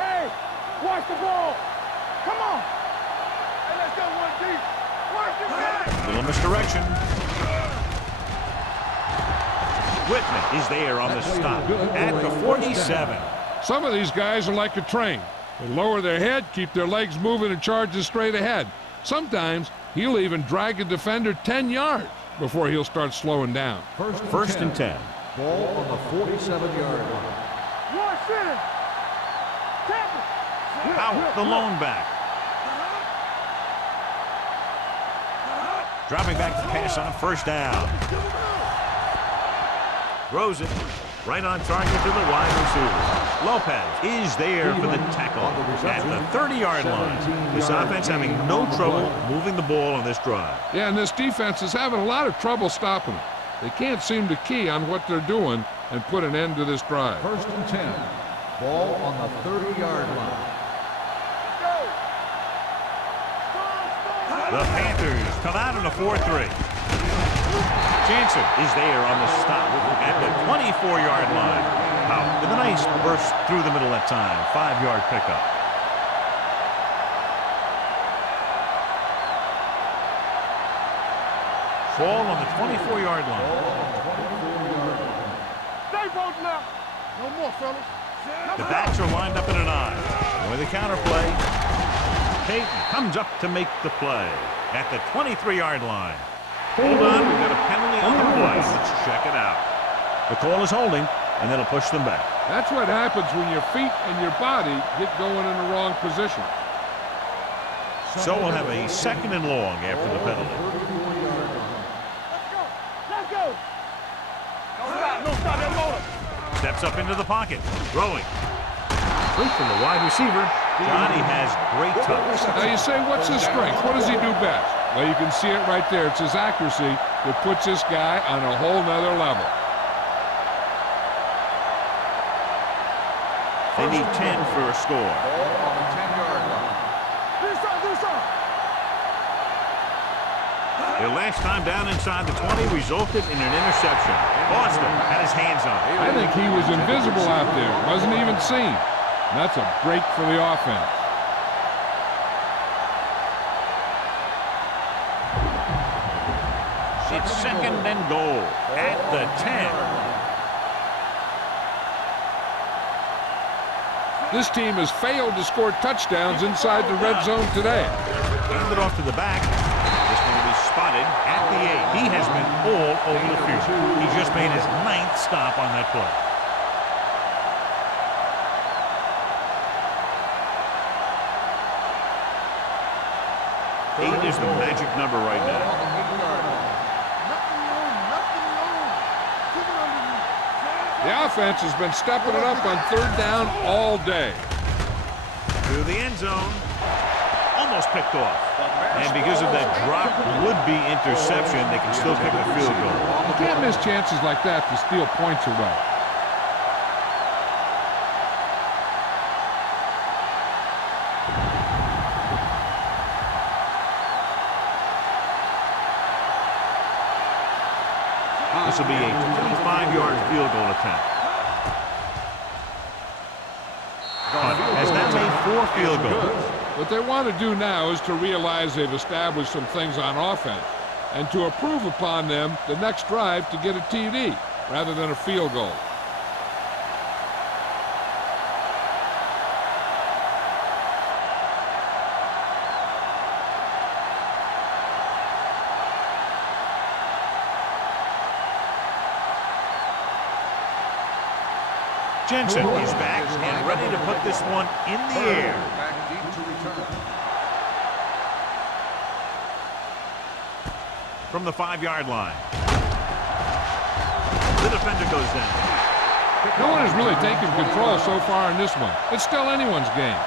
Hey, watch the ball. Come on. Hey, let's go one deep. Work it back. Little misdirection. Whitman is there on the stop at the 47. Some of these guys are like a train. They lower their head, keep their legs moving, and charge straight ahead. Sometimes he'll even drag a defender 10 yards before he'll start slowing down. First and 10. Ball on the 47-yard line. One center. Tap it. Out the lone back. Dropping back to pass on 1st down. Throws it right on target to the wide receiver. Lopez is there for the tackle at the 30-yard line. This offense having no trouble moving the ball on this drive. Yeah, and this defense is having a lot of trouble stopping them. They can't seem to key on what they're doing and put an end to this drive. First and 10. Ball on the 30-yard line. The Panthers come out in a 4-3. Jansen is there on the stop at the 24-yard line. Out with a nice burst through the middle that time. 5-yard pickup. Ball on the 24-yard line. Stay both left. No more, fellas. The backs are lined up in an eye. With the counter play. Payton comes up to make the play at the 23-yard line. Hold on, we've got a penalty on the play. Let's check it out. The call is holding, and that'll push them back. That's what happens when your feet and your body get going in the wrong position. So we'll have a 2nd and long after the penalty. Let's go. Let's go. Don't stop. Don't stop that motor. Steps up into the pocket, throwing. Straight from the wide receiver. Johnny has great touch. Now you say, what's his strength? What does he do best? Well, you can see it right there. It's his accuracy that puts this guy on a whole nother level. They need 10 for a score. Ball on the 10-yard line. Do something. Their last time down inside the 20 resulted in an interception. Boston had his hands on it. I think he was invisible out there. Wasn't even seen. And that's a break for the offense. It's 2nd and goal at the 10. This team has failed to score touchdowns inside the red zone today. Handed off to the back. This one will be spotted at the 8. He has been all over the field. He just made his 9th stop on that play. 8 is the magic number right now. The offense has been stepping it up on third down all day. To the end zone. Almost picked off. And because of that drop would-be interception, they can still kick a field goal. You can't miss chances like that to steal points away. This will be a 25-yard field goal attempt. Has now made 4 field goals. What they want to do now is to realize they've established some things on offense and to improve upon them the next drive to get a TD rather than a field goal. Jensen is back and ready to put this one in the air. Back deep to return. From the 5-yard line. The defender goes down. No one has really taken control so far in this one. It's still anyone's game.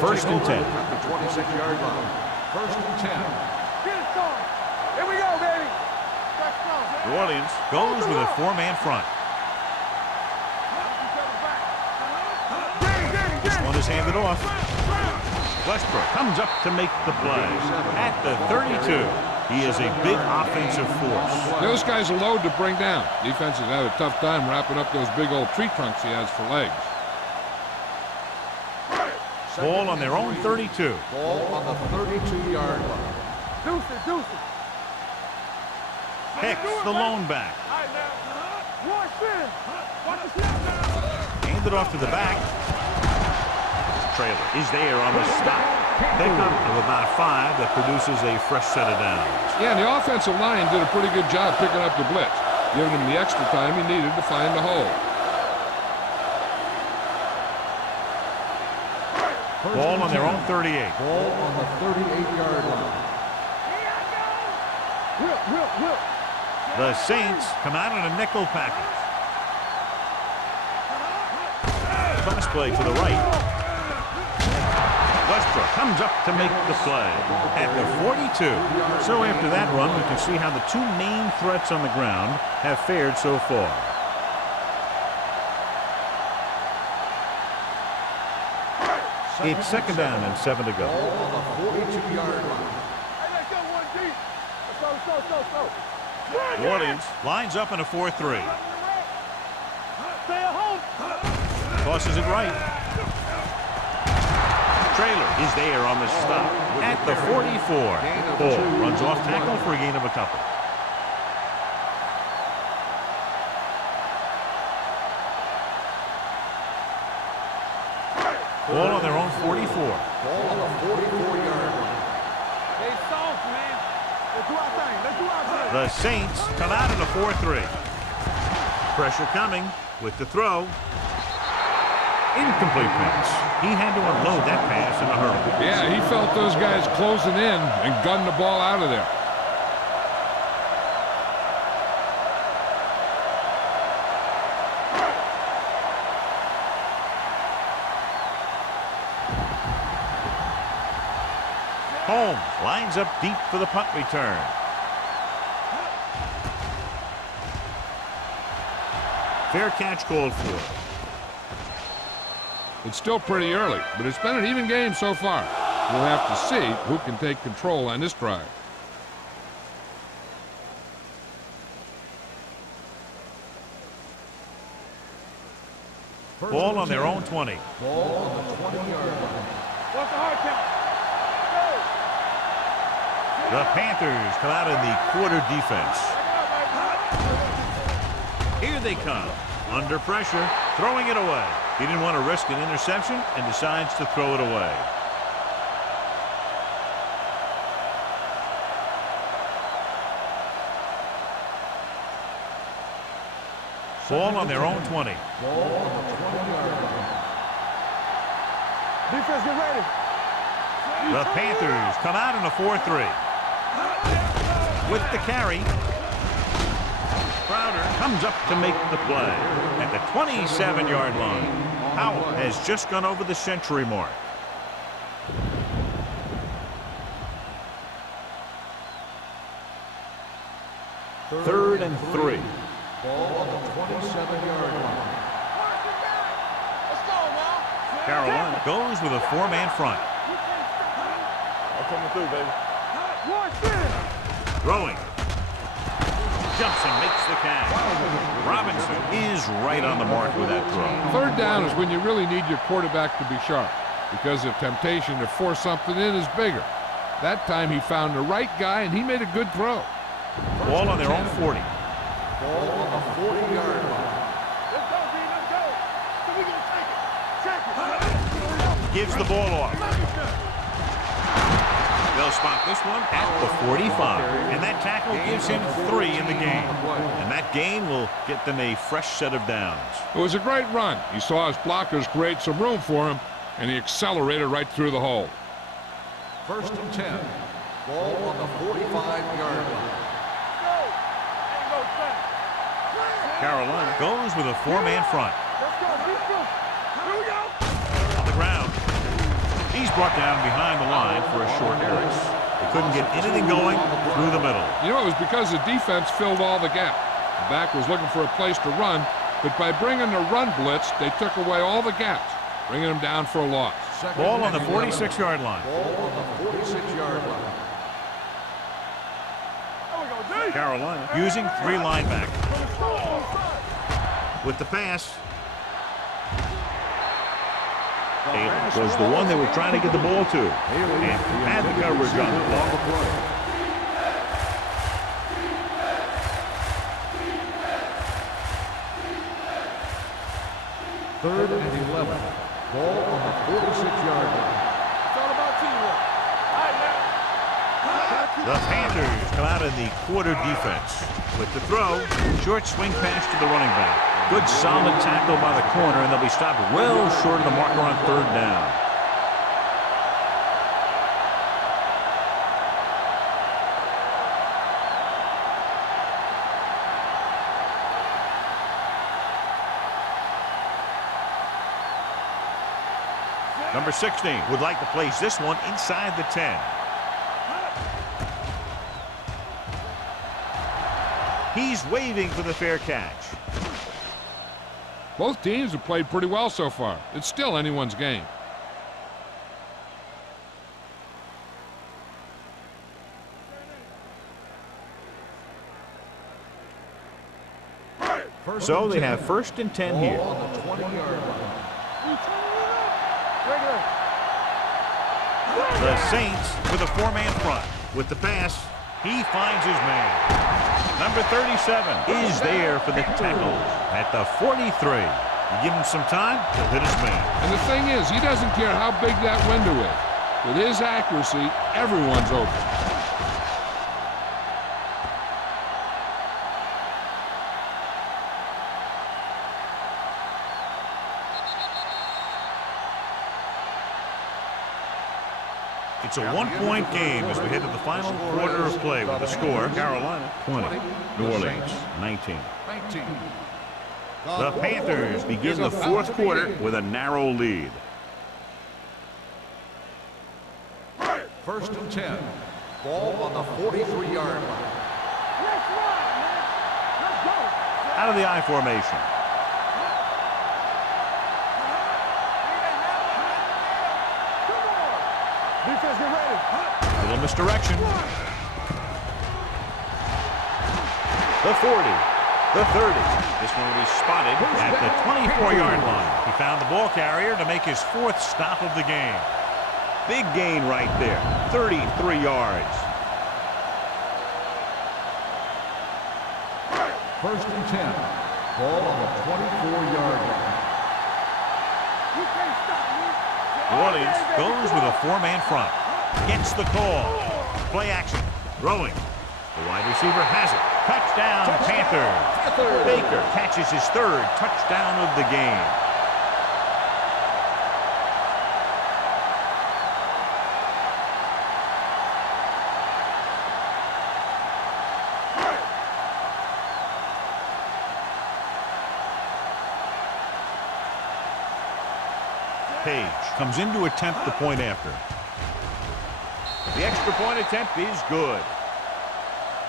First and 10. At the 26-yard line. First and 10. Get it started. Here we go, baby. Let's go. New Orleans goes with a 4-man front. This one is handed off. Westbrook comes up to make the play. At the 32, he is a big offensive force. Those guys are load to bring down. Defense has had a tough time wrapping up those big old tree trunks he has for legs. Ball on their own 32. Ball on the 32-yard line. Deuce it. Hicks, the lone back. All right, now. One spin. Watch the snap now. Handed off to the back. Trailer is there on the stop. Pickup of about 5 that produces a fresh set of downs. Yeah, and the offensive line did a pretty good job picking up the blitz, giving him the extra time he needed to find the hole. Ball on their own 38. Ball on the 38-yard line. Whip. The Saints come out in a nickel package. Pass play to the right. Westbrook comes up to make the play at the 42. So after that run, we can see how the 2 main threats on the ground have fared so far. It's second down and 7 to go. Ball on the 42-yard line. Hey, let's go one deep. Let's go. New Orleans lines up in a 4-3. Stay at home. Tosses it right. Trailer is there on the stop at the 44. Ball runs off tackle for a gain of a couple. Ball on their own 44. Ball on the 44-yard line. They soft, man. Let's do our thing. The Saints come out in a 4-3. Pressure coming with the throw. Incomplete pass. He had to unload that pass in a hurry. Yeah, he felt those guys closing in and gunned the ball out of there. Holmes lines up deep for the punt return. Fair catch called for. It's still pretty early, but it's been an even game so far. We'll have to see who can take control on this drive. Ball on their own 20. Ball on the 20-yard line. What's the hard count? The Panthers come out in the quarter defense. Here they come. Under pressure, throwing it away. He didn't want to risk an interception and decides to throw it away. Ball on their own 20. Ball on the 20-yard line. Defense, get ready. The Panthers come out in a 4-3. With the carry, Crowder comes up to make the play at the 27-yard line. Howell has just gone over the century mark. Third and 3. Ball on the 27-yard line. Let's go now. Carolina goes with a 4-man front. I'm coming through, baby. Watch this. Throwing. Jumps and makes the catch. Robinson is right on the mark with that throw. Third down is when you really need your quarterback to be sharp because the temptation to force something in is bigger. That time he found the right guy and he made a good throw. Ball on their own 40. Ball on the 40-yard line. Let's go, D. Let's go. So we gonna take it. Check it. Gives the ball off. They'll spot this one at the 45. And that tackle gives him 3 in the game. And that gain will get them a fresh set of downs. It was a great run. He saw his blockers create some room for him, and he accelerated right through the hole. First and 10. Ball on the 45-yard line. Carolina goes with a 4-man front. Let's go. Here we go. On the ground. He's brought down behind the line for a short blitz. They couldn't get anything going through the middle. You know, it was because the defense filled all the gap. The back was looking for a place to run, but by bringing the run blitz, they took away all the gaps, bringing them down for a loss. Ball on the 46-yard line. Ball on the 46-yard line. There we go, D. Carolina using 3 linebackers. With the pass. Taylor was the one they were trying to get the ball to. And had the coverage on the play. Third and 11. Ball on the 46-yard line. It's all about teamwork. All right, now. The Panthers come out in the quarter defense. With the throw, short swing pass to the running back. Good solid tackle by the corner, and they'll be stopped well short of the marker on 3rd down. Number 16 would like to place this one inside the 10. He's waving for the fair catch. Both teams have played pretty well so far. It's still anyone's game. So they have 1st and 10 here. Ball on the 20-yard line. The Saints with a 4-man front. With the pass, he finds his man. Number 37 is there for the tackle at the 43. You give him some time, he'll hit his man. And the thing is, he doesn't care how big that window is. With his accuracy, everyone's open. It's a 1-point game as we head to the final quarter of play with the score. Carolina 20, New Orleans 19. The Panthers begin the 4th quarter with a narrow lead. First and 10. Ball on the 43-yard line. Let's run, man. Let's go. Out of the I formation. Defense, get ready. Little misdirection. The 40. The 30. This one will be spotted at the 24-yard line. He found the ball carrier to make his 4th stop of the game. Big gain right there. 33 yards. First and 10. Ball on the 24-yard line. You can't stop me. New Orleans goes with a 4-man front. Gets the call. Play action. Throwing. The wide receiver has it. Touchdown, Panthers. Baker catches his third touchdown of the game. Page comes in to attempt the point after. The extra point attempt is good.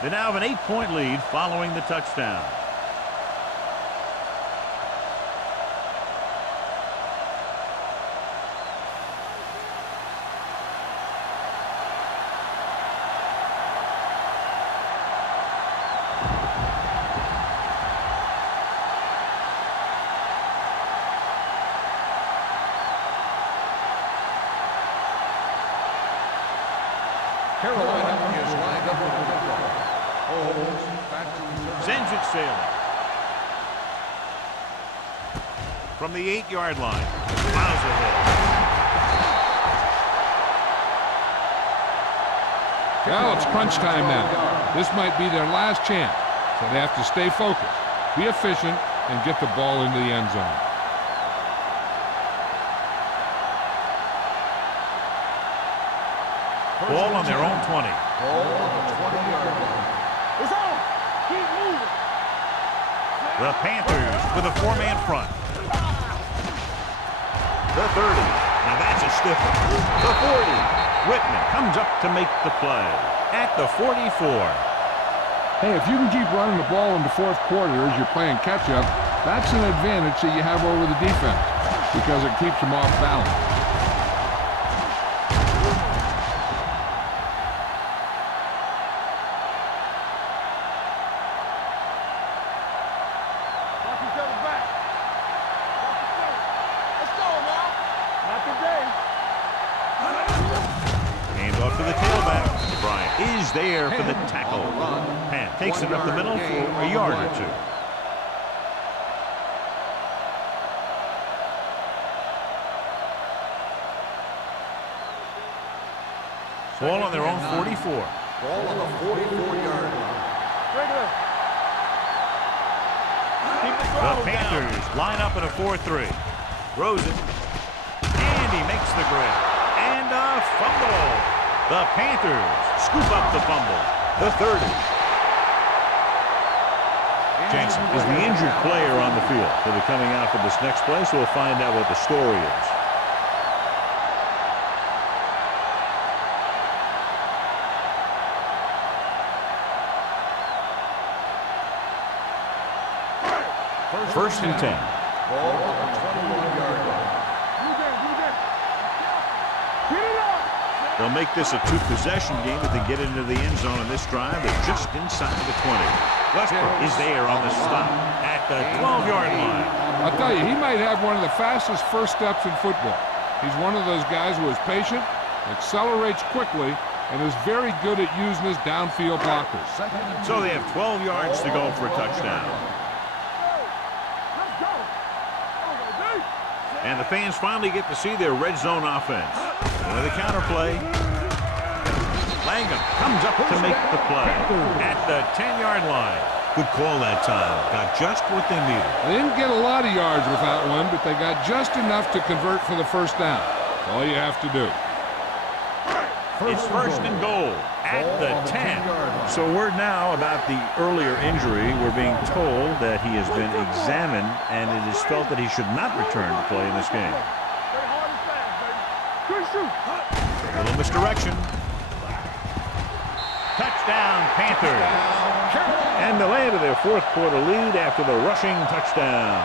They now have an 8-point lead following the touchdown. Carolina is lined up with the football. Holmes back to reserve. Sends it sailing. From the 8-yard line. Plows ahead. Well, it's crunch time now. This might be their last chance, so they have to stay focused, be efficient, and get the ball into the end zone. Ball on their own 20. Ball on the 20-yard line. It's on. Keep moving. The Panthers with a 4-man front. The 30. Now that's a stiff one. The 40. Whitman comes up to make the play. At the 44. Hey, if you can keep running the ball in the fourth quarter as you're playing catch-up, that's an advantage that you have over the defense because it keeps them off balance. There for the tackle. Pan takes it up the middle for a yard or two. Ball on their own 44. Ball on the 44-yard line. The Panthers line up in a 4-3. Throws it. And he makes the grab. And a fumble. The Panthers scoop up the fumble. The 30. Jensen is the injured player on the field. He'll be coming out for this next play, so we'll find out what the story is. First and 10. Ball on the 21-yard line. They'll make this a 2-possession game if they get into the end zone in this drive. They're just inside the 20. Westbrook is there on the stop at the 12-yard line. I'll tell you, he might have one of the fastest first steps in football. He's one of those guys who is patient, accelerates quickly, and is very good at using his downfield blockers. So they have 12 yards to go for a touchdown. And the fans finally get to see their red zone offense. And with a counter play, Langham comes up to make the play at the 10-yard line. Good call that time. Got just what they needed. They didn't get a lot of yards with that one, but they got just enough to convert for the first down. That's all you have to do. It's first and goal at the 10. So word now about the earlier injury. We're being told that he has been examined and it is felt that he should not return to play in this game. A little misdirection. Touchdown, Panthers. And they landed their fourth quarter lead after the rushing touchdown.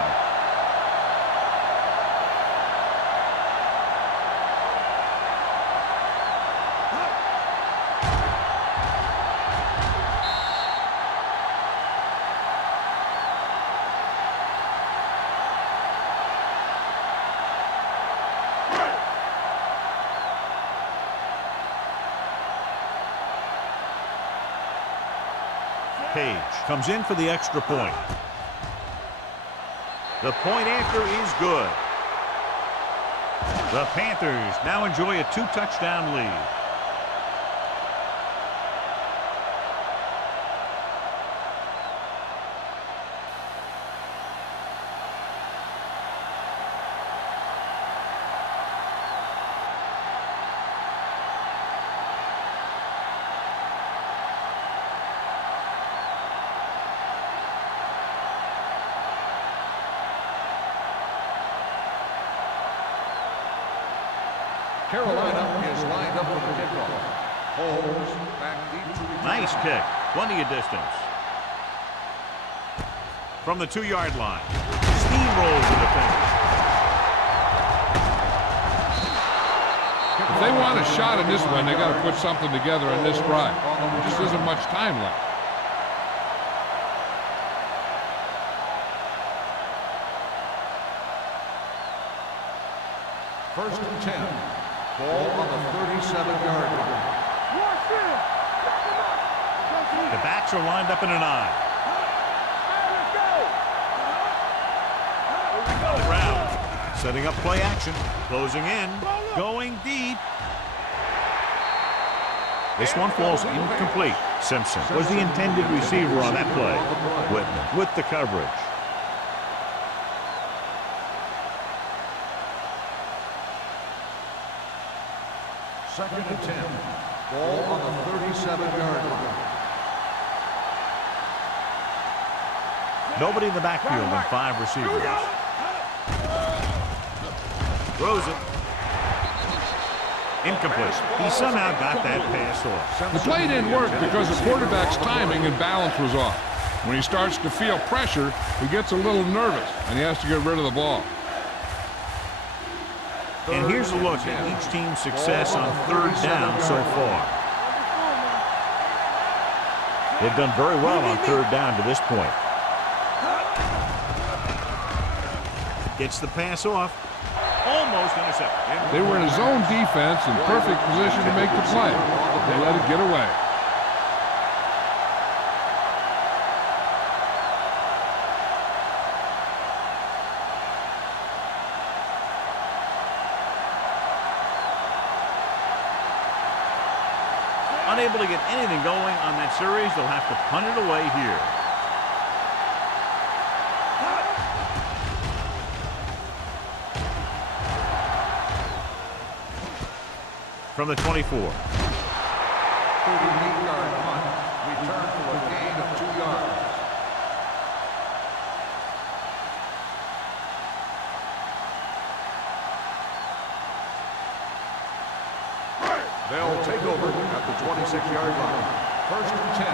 Page comes in for the extra point. The point after is good. The Panthers now enjoy a 2-touchdown lead. Carolina is lined up for the kickoff. Holmes back deep to return. Nice kick. Plenty of distance. From the 2-yard line. Steamrolls the defender. If they want a shot in this one, they got to put something together on this drive. There just isn't much time left. First and 10. Ball on the 37-yard line. The backs are lined up in an eye. Round. Setting up play action. Closing in. Going deep. This one falls incomplete. Simpson was the intended receiver on that play. Whitman with the coverage. Second and 10. Ball on the 37-yard line. Nobody in the backfield and 5 receivers. Throws it. Incomplete. He somehow got that pass off. The play didn't work because the quarterback's timing and balance was off. When he starts to feel pressure, he gets a little nervous, and he has to get rid of the ball. And here's a look at each team's success on 3rd down so far. They've done very well on 3rd down to this point. Gets the pass off. Almost intercepted. They were in a zone defense in perfect position to make the play. They let it get away. Unable to get anything going on that series, they'll have to punt it away here. From the 24. 38-yard punt. Return for a gain of 2 yards. They'll take over at the 26-yard line. First and 10.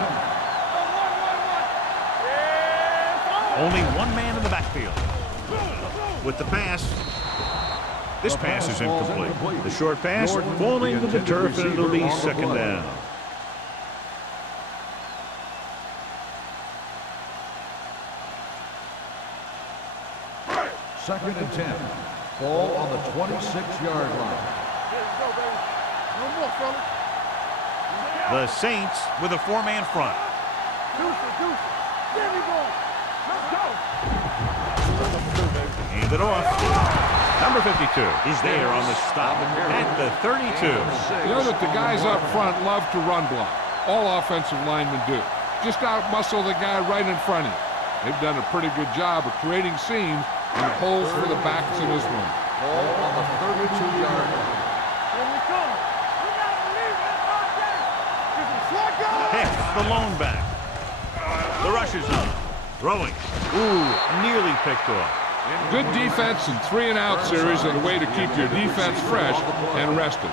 Only one man in the backfield. With the pass. This pass is incomplete. The short pass falling to the turf, and it'll be 2nd down. Second and 10. Ball on the 26-yard line. The Saints with a 4-man front. Hand it off. Number 52 is there on the stop at the 32. You know that the guys up front love to run block. All offensive linemen do. Just out-muscle the guy right in front of you. They've done a pretty good job of creating seams and holes for the backs in this one. Ball on the 32-yard line. Hicks, the lone back. The rush is on. Throwing. Ooh, nearly picked off. Good defense and 3-and-out series are the way to keep your defense fresh and rested.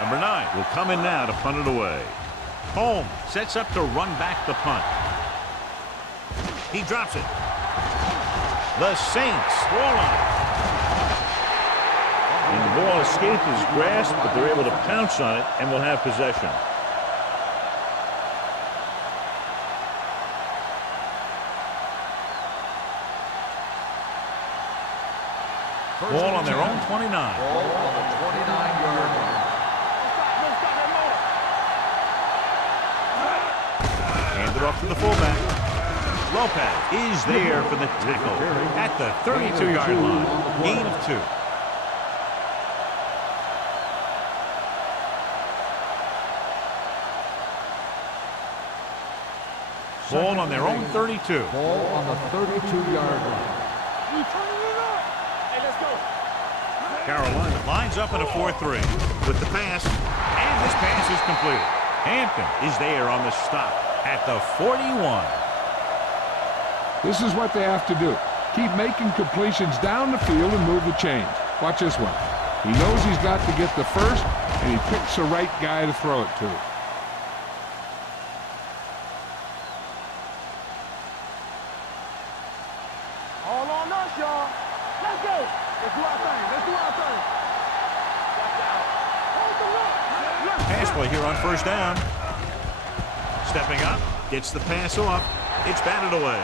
Number 9 will come in now to punt it away. Holmes sets up to run back the punt. He drops it. The Saints score line. And the ball escaped his grasp, but they're able to pounce on it and will have possession. Ball on their own 29. Ball on the 29-yard line. Handed off to the fullback. Lopez is there for the tackle at the 32-yard line. Gain of 2. Ball on their own 32. Ball on the 32-yard line. Carolina lines up in a 4-3 with the pass, and this pass is completed. Hampton is there on the stop at the 41. This is what they have to do. Keep making completions down the field and move the chains. Watch this one. He knows he's got to get the first, and he picks the right guy to throw it to. All on us, y'all. Let's go. Let's do our thing. Let's do our thing. Watch out. Hold the look. Pass play here on first down. Stepping up, gets the pass off. It's batted away.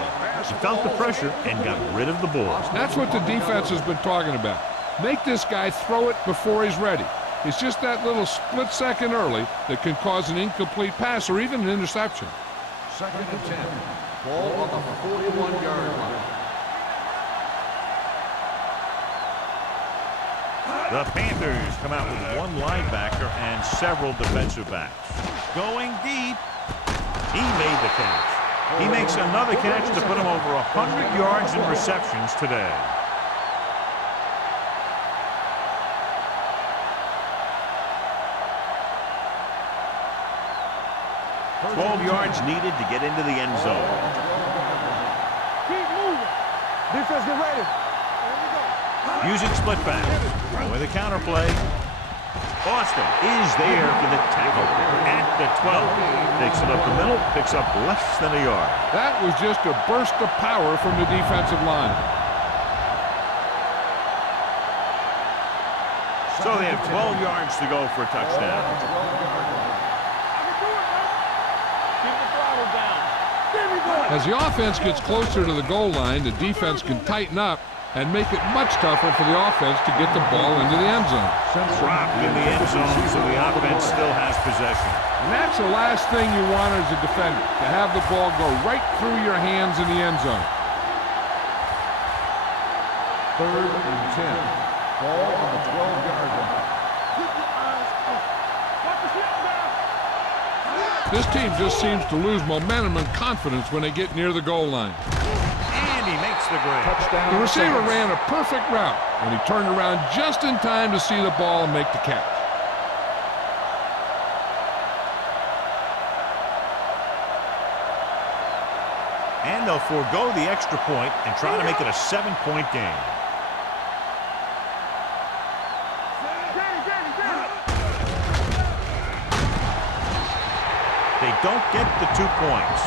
He felt the pressure and got rid of the ball. That's what the defense has been talking about. Make this guy throw it before he's ready. It's just that little split second early that can cause an incomplete pass or even an interception. 2nd and 10. Ball on the 41-yard line. The Panthers come out with one linebacker and several defensive backs. Going deep. He made the catch. He makes another catch to put him over 100 yards in receptions today. $12 yards needed to get into the end zone. Keep moving. Defense, get ready. Using split back. With a counter play. Boston is there for the tackle at the 12. Takes it up the middle, picks up less than a yard. That was just a burst of power from the defensive line. So they have 12 yards to go for a touchdown. As the offense gets closer to the goal line, the defense can tighten up and make it much tougher for the offense to get the ball into the end zone. Dropped in the end zone, so the offense still has possession. And that's the last thing you want as a defender, to have the ball go right through your hands in the end zone. 3rd and 10. Ball on the 12-yard line. This team just seems to lose momentum and confidence when they get near the goal line. And he makes the grade. The receiver ran a perfect route, and he turned around just in time to see the ball and make the catch. And they'll forego the extra point and try to make it a 7-point game. They don't get the 2 points.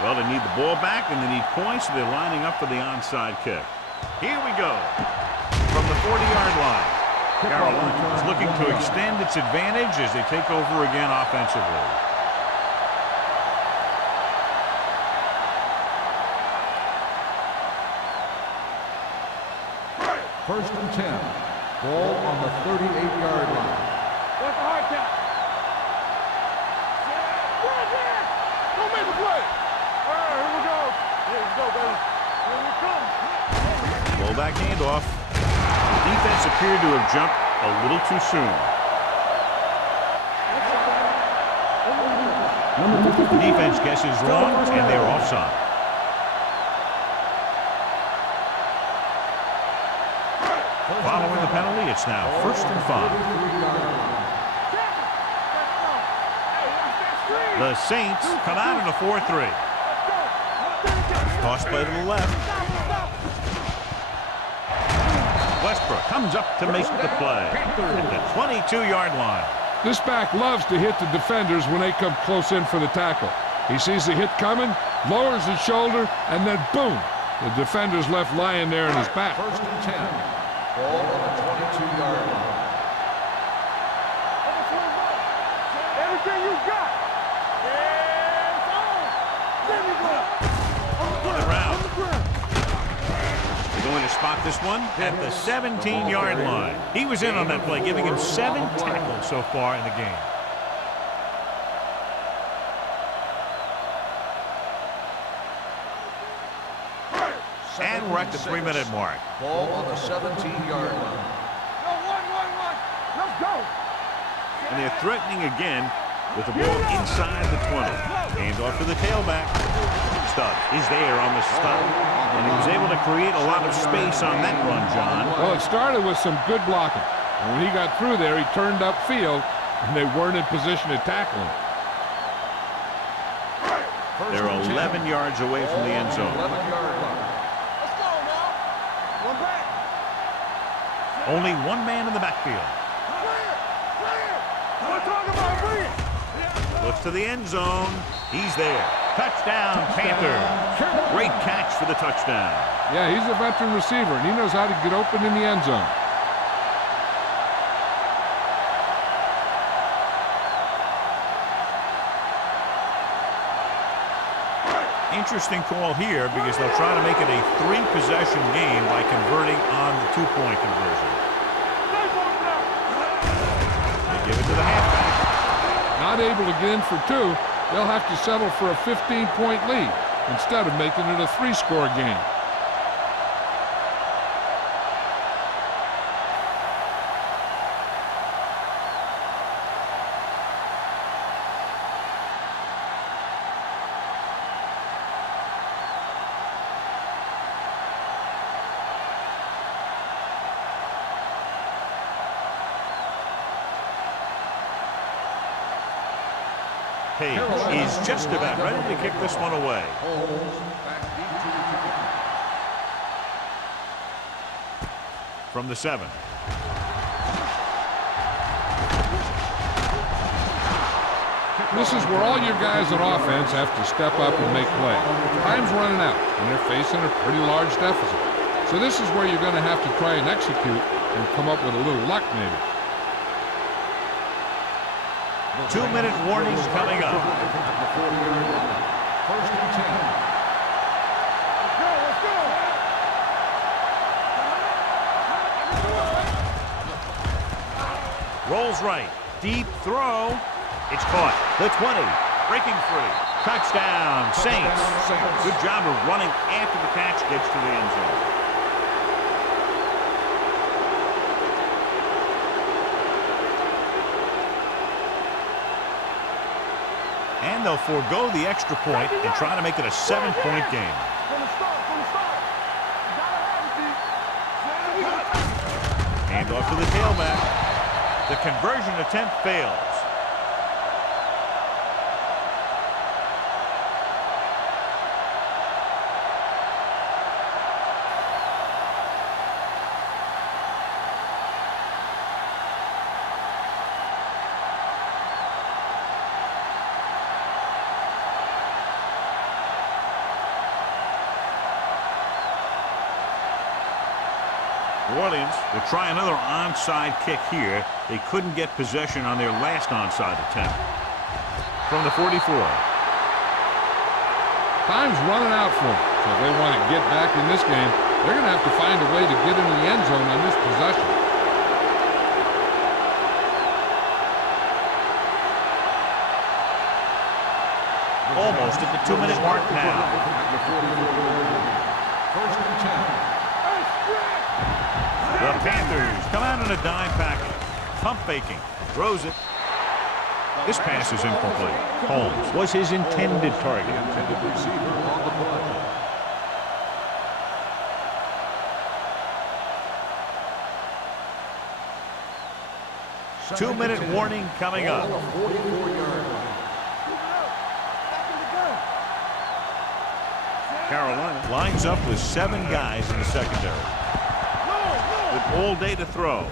Well, they need the ball back and they need points, so they're lining up for the onside kick. Here we go. From the 40-yard line. Carolina is looking to extend its advantage as they take over again offensively. First and 10. Ball on the 38-yard line. What's the hard count? Don't make the play. All right, here we go. Here we go, baby. Here we come. Fullback handoff. The defense appeared to have jumped a little too soon. The defense guesses wrong, and they're offside. Following the penalty, it's now 1st and 5. The Saints come out in a 4-3. Toss play to the left. Westbrook comes up to make the play at the 22-yard line. This back loves to hit the defenders when they come close in for the tackle. He sees the hit coming, lowers his shoulder, and then boom, the defender's left lying there in his back. 1st and 10. Ball on the 22-yard line. Everything you got. On the ground. They're going to spot this one at the 17-yard line. He was in on that play, giving him 7 tackles so far in the game. we're at the 3-minute mark. Ball on the 17-yard line. Go, one. Let's go. And they're threatening again with the ball inside the 20. Hands off to the tailback. Stubbs is there on the stop. And he was able to create a lot of space on that run, John. Well, it started with some good blocking. And when he got through there, he turned upfield, and they weren't in position to tackle him. They're 11 yards away from the end zone. 11-yard line. Let's go now. One back. Only one man in the backfield. Clear. We're talking about clear. Looks to the end zone. He's there. Touchdown, Panthers. Great catch for the touchdown. Yeah, he's a veteran receiver, and he knows how to get open in the end zone. Interesting call here because they'll try to make it a 3-possession game by converting on the 2-point conversion. They give it to the halfback. Not able to get in for 2, they'll have to settle for a 15-point lead instead of making it a 3-score game. Page is just about ready to kick this one away. From the 7. This is where all your guys on offense have to step up and make plays. Time's running out, and they're facing a pretty large deficit. So this is where you're going to have to try and execute and come up with a little luck maybe. 2-minute warnings coming up. First and 10. Let's go. Rolls right. Deep throw. It's caught. The 20. Breaking free. Touchdown, Saints. Good job of running after the catch gets to the end zone. And they'll forego the extra point and try to make it a 7-point game. From the start. You gotta have it, D. Hand off to the tailback. The conversion attempt fails. New Orleans will try another onside kick here. They couldn't get possession on their last onside attempt. From the 44. Time's running out for them. So if they want to get back in this game, they're going to have to find a way to get into the end zone on this possession. Almost at the 2-minute mark now. First and 10. The Panthers come out in a dime package. Pump faking. Throws it. This pass is incomplete. Holmes was his intended target. Intended receiver on the play. 2-minute warning coming up. 44-yard line. Carolina lines up with 7 guys in the secondary. With all day to throw.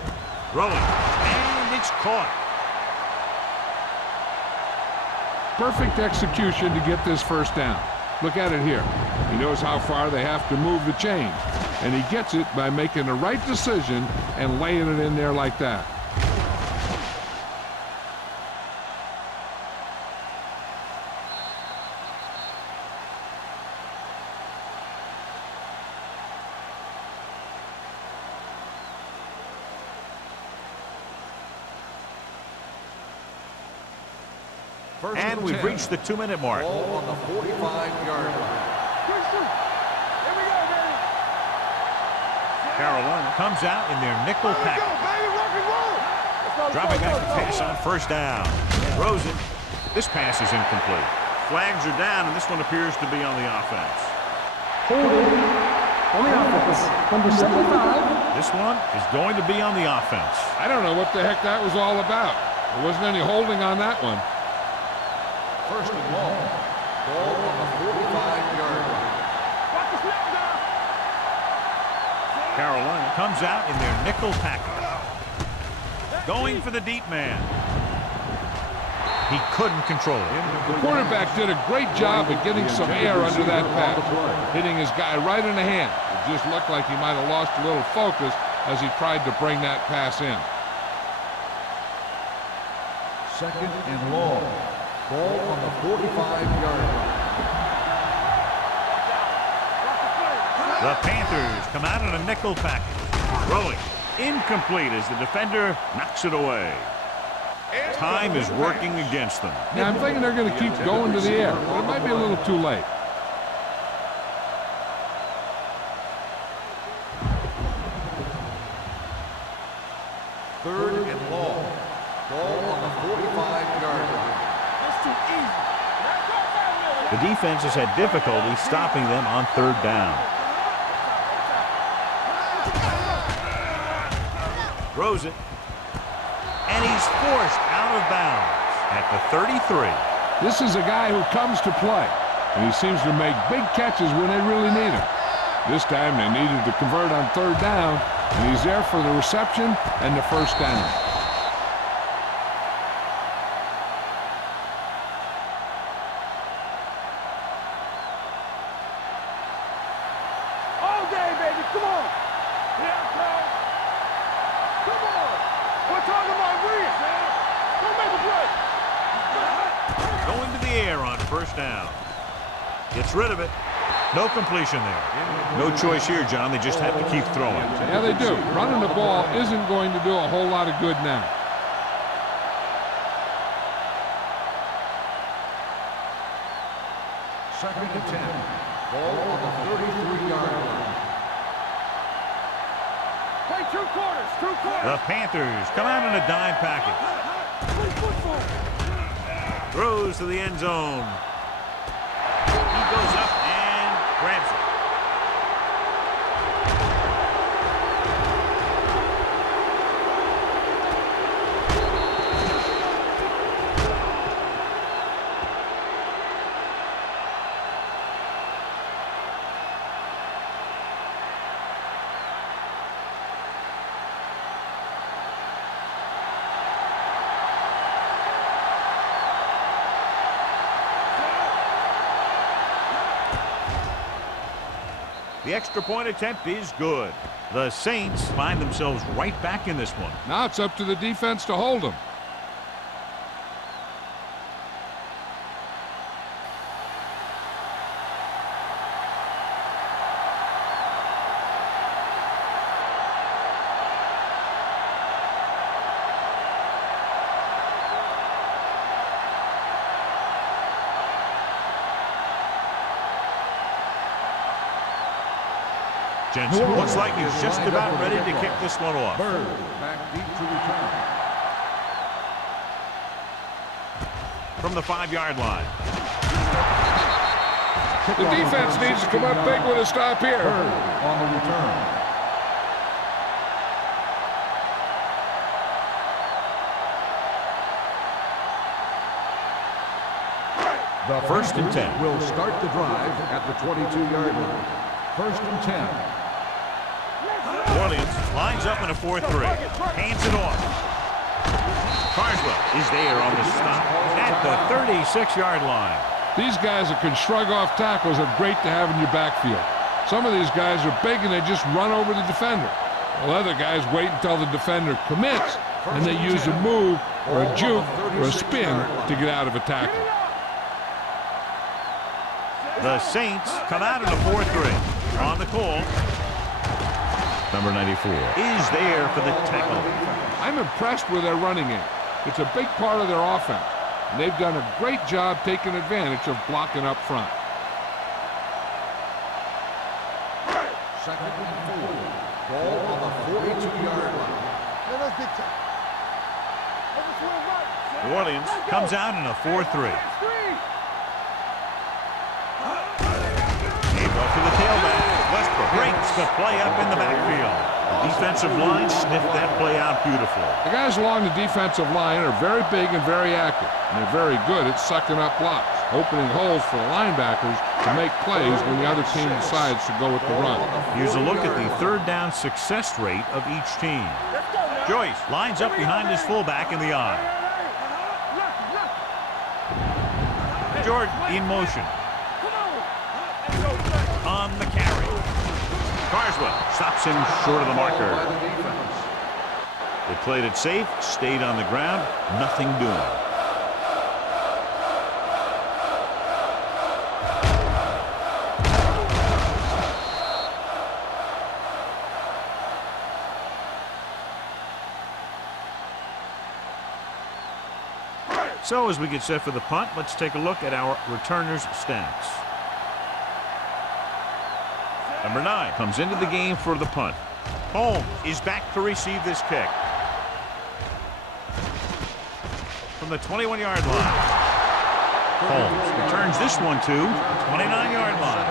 Throwing. And it's caught. Perfect execution to get this first down. Look at it here. He knows how far they have to move the chains. And he gets it by making the right decision and laying it in there like that. And we've reached the 2-minute mark. Ball on the 45-yard line. Here we go, baby. Carolina comes out in their nickel pack. Dropping back to pass on first down. Throws it. This pass is incomplete. Flags are down, and this one appears to be on the offense. Holding on the offense. Number 75. This one is going to be on the offense. I don't know what the heck that was all about. There wasn't any holding on that one. First and long. Ball on the 45-yard line. Carolina comes out in their nickel package. Going for the deep man. He couldn't control it. The quarterback did a great job of getting some air under that pass, hitting his guy right in the hand. It just looked like he might have lost a little focus as he tried to bring that pass in. Second and long. Ball on the 45-yard line. The Panthers come out in a nickel package. Throwing. Incomplete as the defender knocks it away. Time is working against them. Yeah, I'm thinking they're going to keep going to the air, but it might be a little too late. Third and long. Ball on the 45-yard line. That's too easy. The defense has had difficulty stopping them on third down. Throws it. And he's forced out of bounds at the 33. This is a guy who comes to play, and he seems to make big catches when they really need him. This time they needed to convert on third down, and he's there for the reception and the first down. All day, baby. Come on. Yeah, bro. Come on. We're talking about reach, man. Don't make a play. Going to the air on first down. Gets rid of it. No completion there. No choice here, John. They just have to keep throwing. Yeah, they do. Running the ball isn't going to do a whole lot of good now. Second and 10. Ball on the 33-yard line. Play 2 quarters. 2 quarters. The Panthers come out in a dime package. Play football. Throws to the end zone. He goes up and grabs it. The extra point attempt is good. The Saints find themselves right back in this one. Now it's up to the defense to hold them. Jensen looks like he's just about ready to kick this one off. Bird back deep to return. From the 5-yard line. The defense needs to come up big with a stop here. Bird on the return. The First and 10. will start the drive at the 22-yard line. First and 10. Orleans lines up in a 4-3. Hands it off. Carswell is there on the stop at the 36-yard line. These guys that can shrug off tackles are great to have in your backfield. Some of these guys are big and they just run over the defender. While other guys wait until the defender commits and they use a move or a juke or a spin to get out of a tackle. The Saints come out in a 4-3. On the call. Number 94 is there for the tackle. I'm impressed with their running game. It's a big part of their offense. And they've done a great job taking advantage of blocking up front. Second and 4. Ball on the 42-yard line. Let us dictate. Let us swing right. New Orleans comes out in a 4-3. Handoff to the tailback. Westbrook breaks the play up in the backfield. The defensive line sniffed that play out beautifully. The guys along the defensive line are very big and very active, and they're very good at sucking up blocks, opening holes for the linebackers to make plays when the other team decides to go with the run. Here's a look at the third down success rate of each team. Joyce lines up behind his fullback in the eye. Jordan in motion. On the carry. Carswell stops him short of the marker. They played it safe, stayed on the ground, nothing doing. So as we get set for the punt, let's take a look at our returners' stats. Number 9 comes into the game for the punt. Holmes is back to receive this kick. From the 21-yard line. Holmes returns this one to the 29-yard line.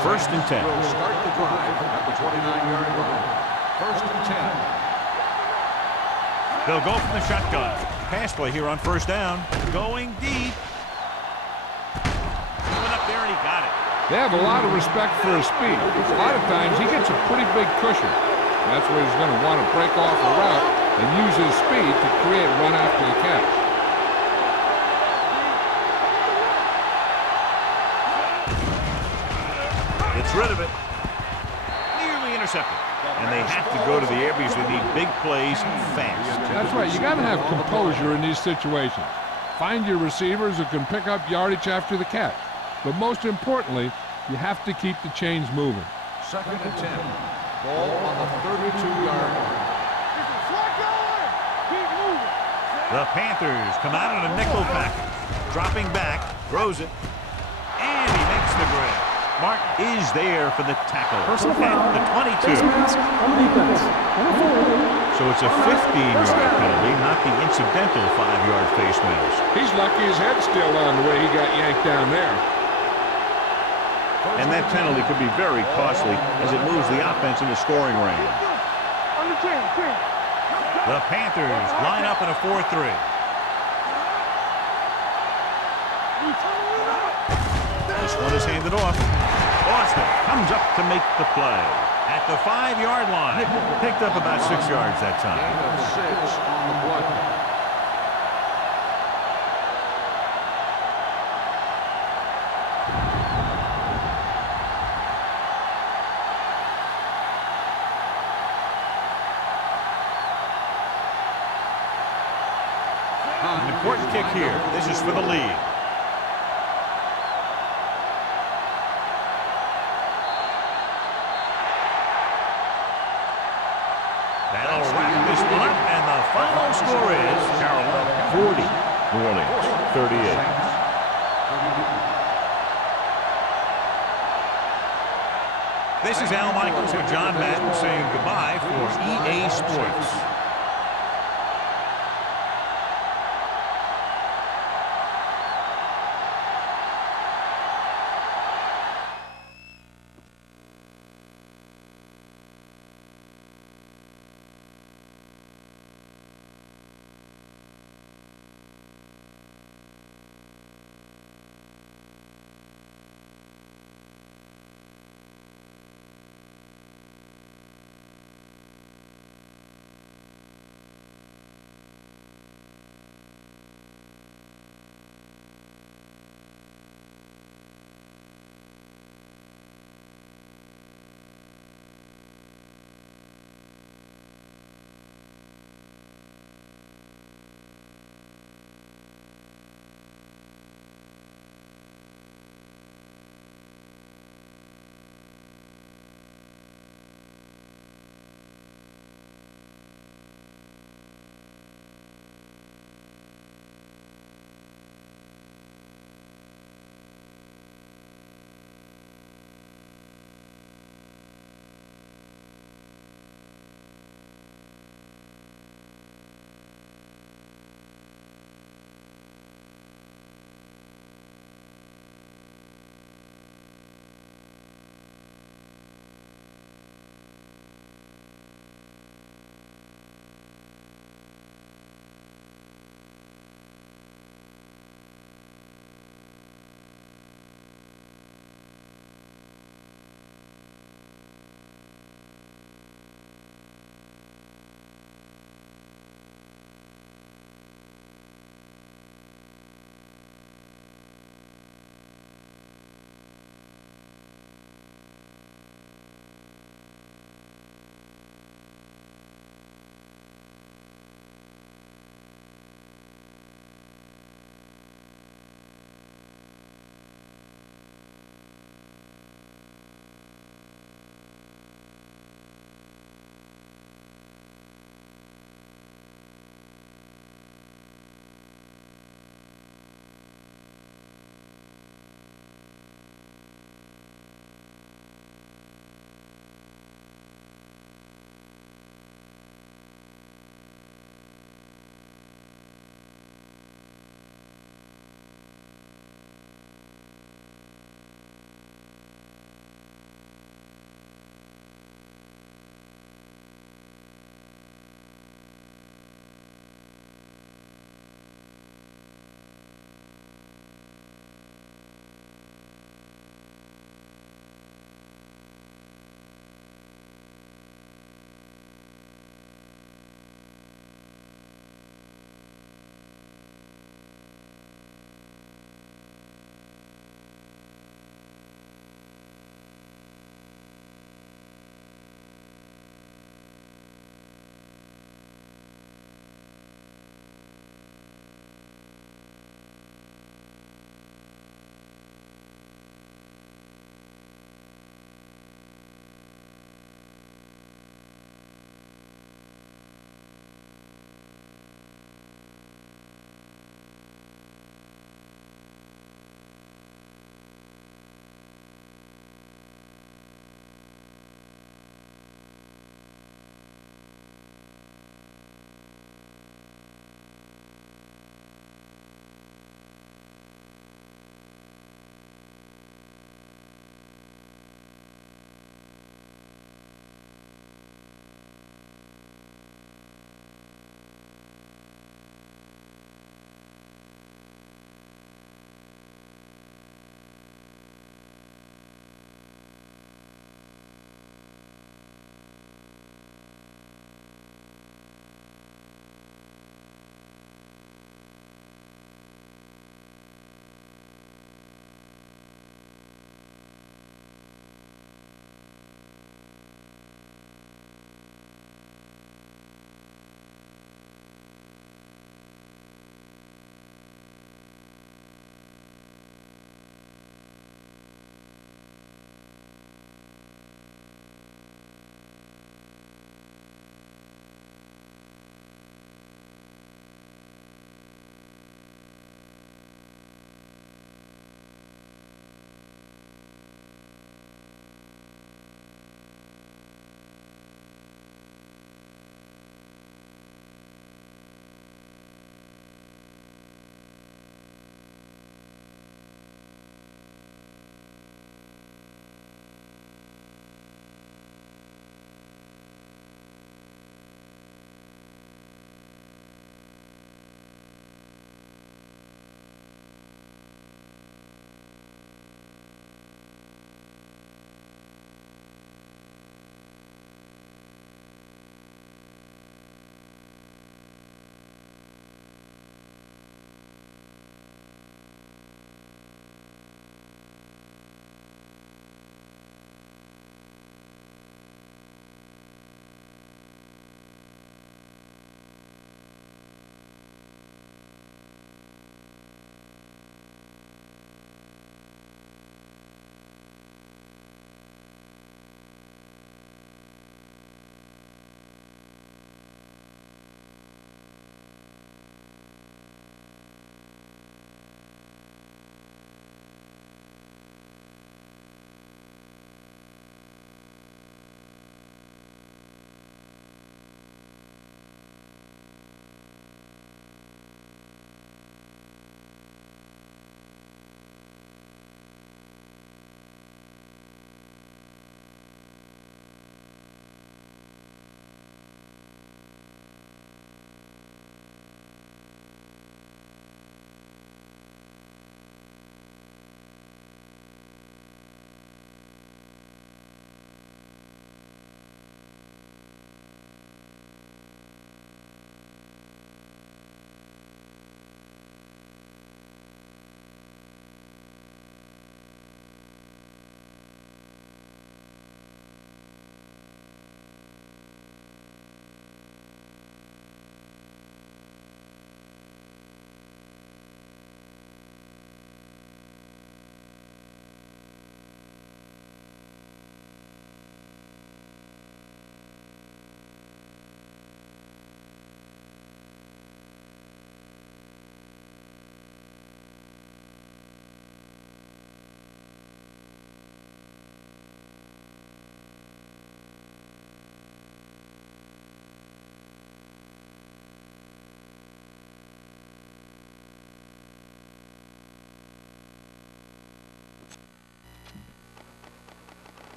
First and 10. Will start the drive at the 29-yard line. First and 10. They'll go from the shotgun. Pass play here on first down. Going deep. Went up there and he got it. They have a lot of respect for his speed. A lot of times he gets a pretty big cushion. That's where he's going to want to break off a route and use his speed to create a run after the catch. Gets rid of it. Nearly intercepted. And they have to go to the air because they need big plays fast. That's right. You got to have composure in these situations. Find your receivers who can pick up yardage after the catch. But most importantly, you have to keep the chains moving. Second and 10. Ball on the 32-yard line. The Panthers come out in a nickel package. Dropping back, throws it, and he makes the grab. Mark is there for the tackle Personal at foul. the 22. Face mask on the defense. Number 4. So it's a 15-yard penalty, not the incidental 5-yard face mask. He's lucky his head's still on the way he got yanked down there. And that penalty could be very costly as it moves the offense into scoring range. The Panthers line up in a 4-3. This one is handed off. Austin comes up to make the play. At the 5-yard line. Picked up about 6 yards that time. Gain of 6 on the play. An important kick here. This is for the lead. That'll wrap this one up, and the final score is Carolina 40, New Orleans 38. This is Al Michaels with John Madden saying goodbye for EA Sports.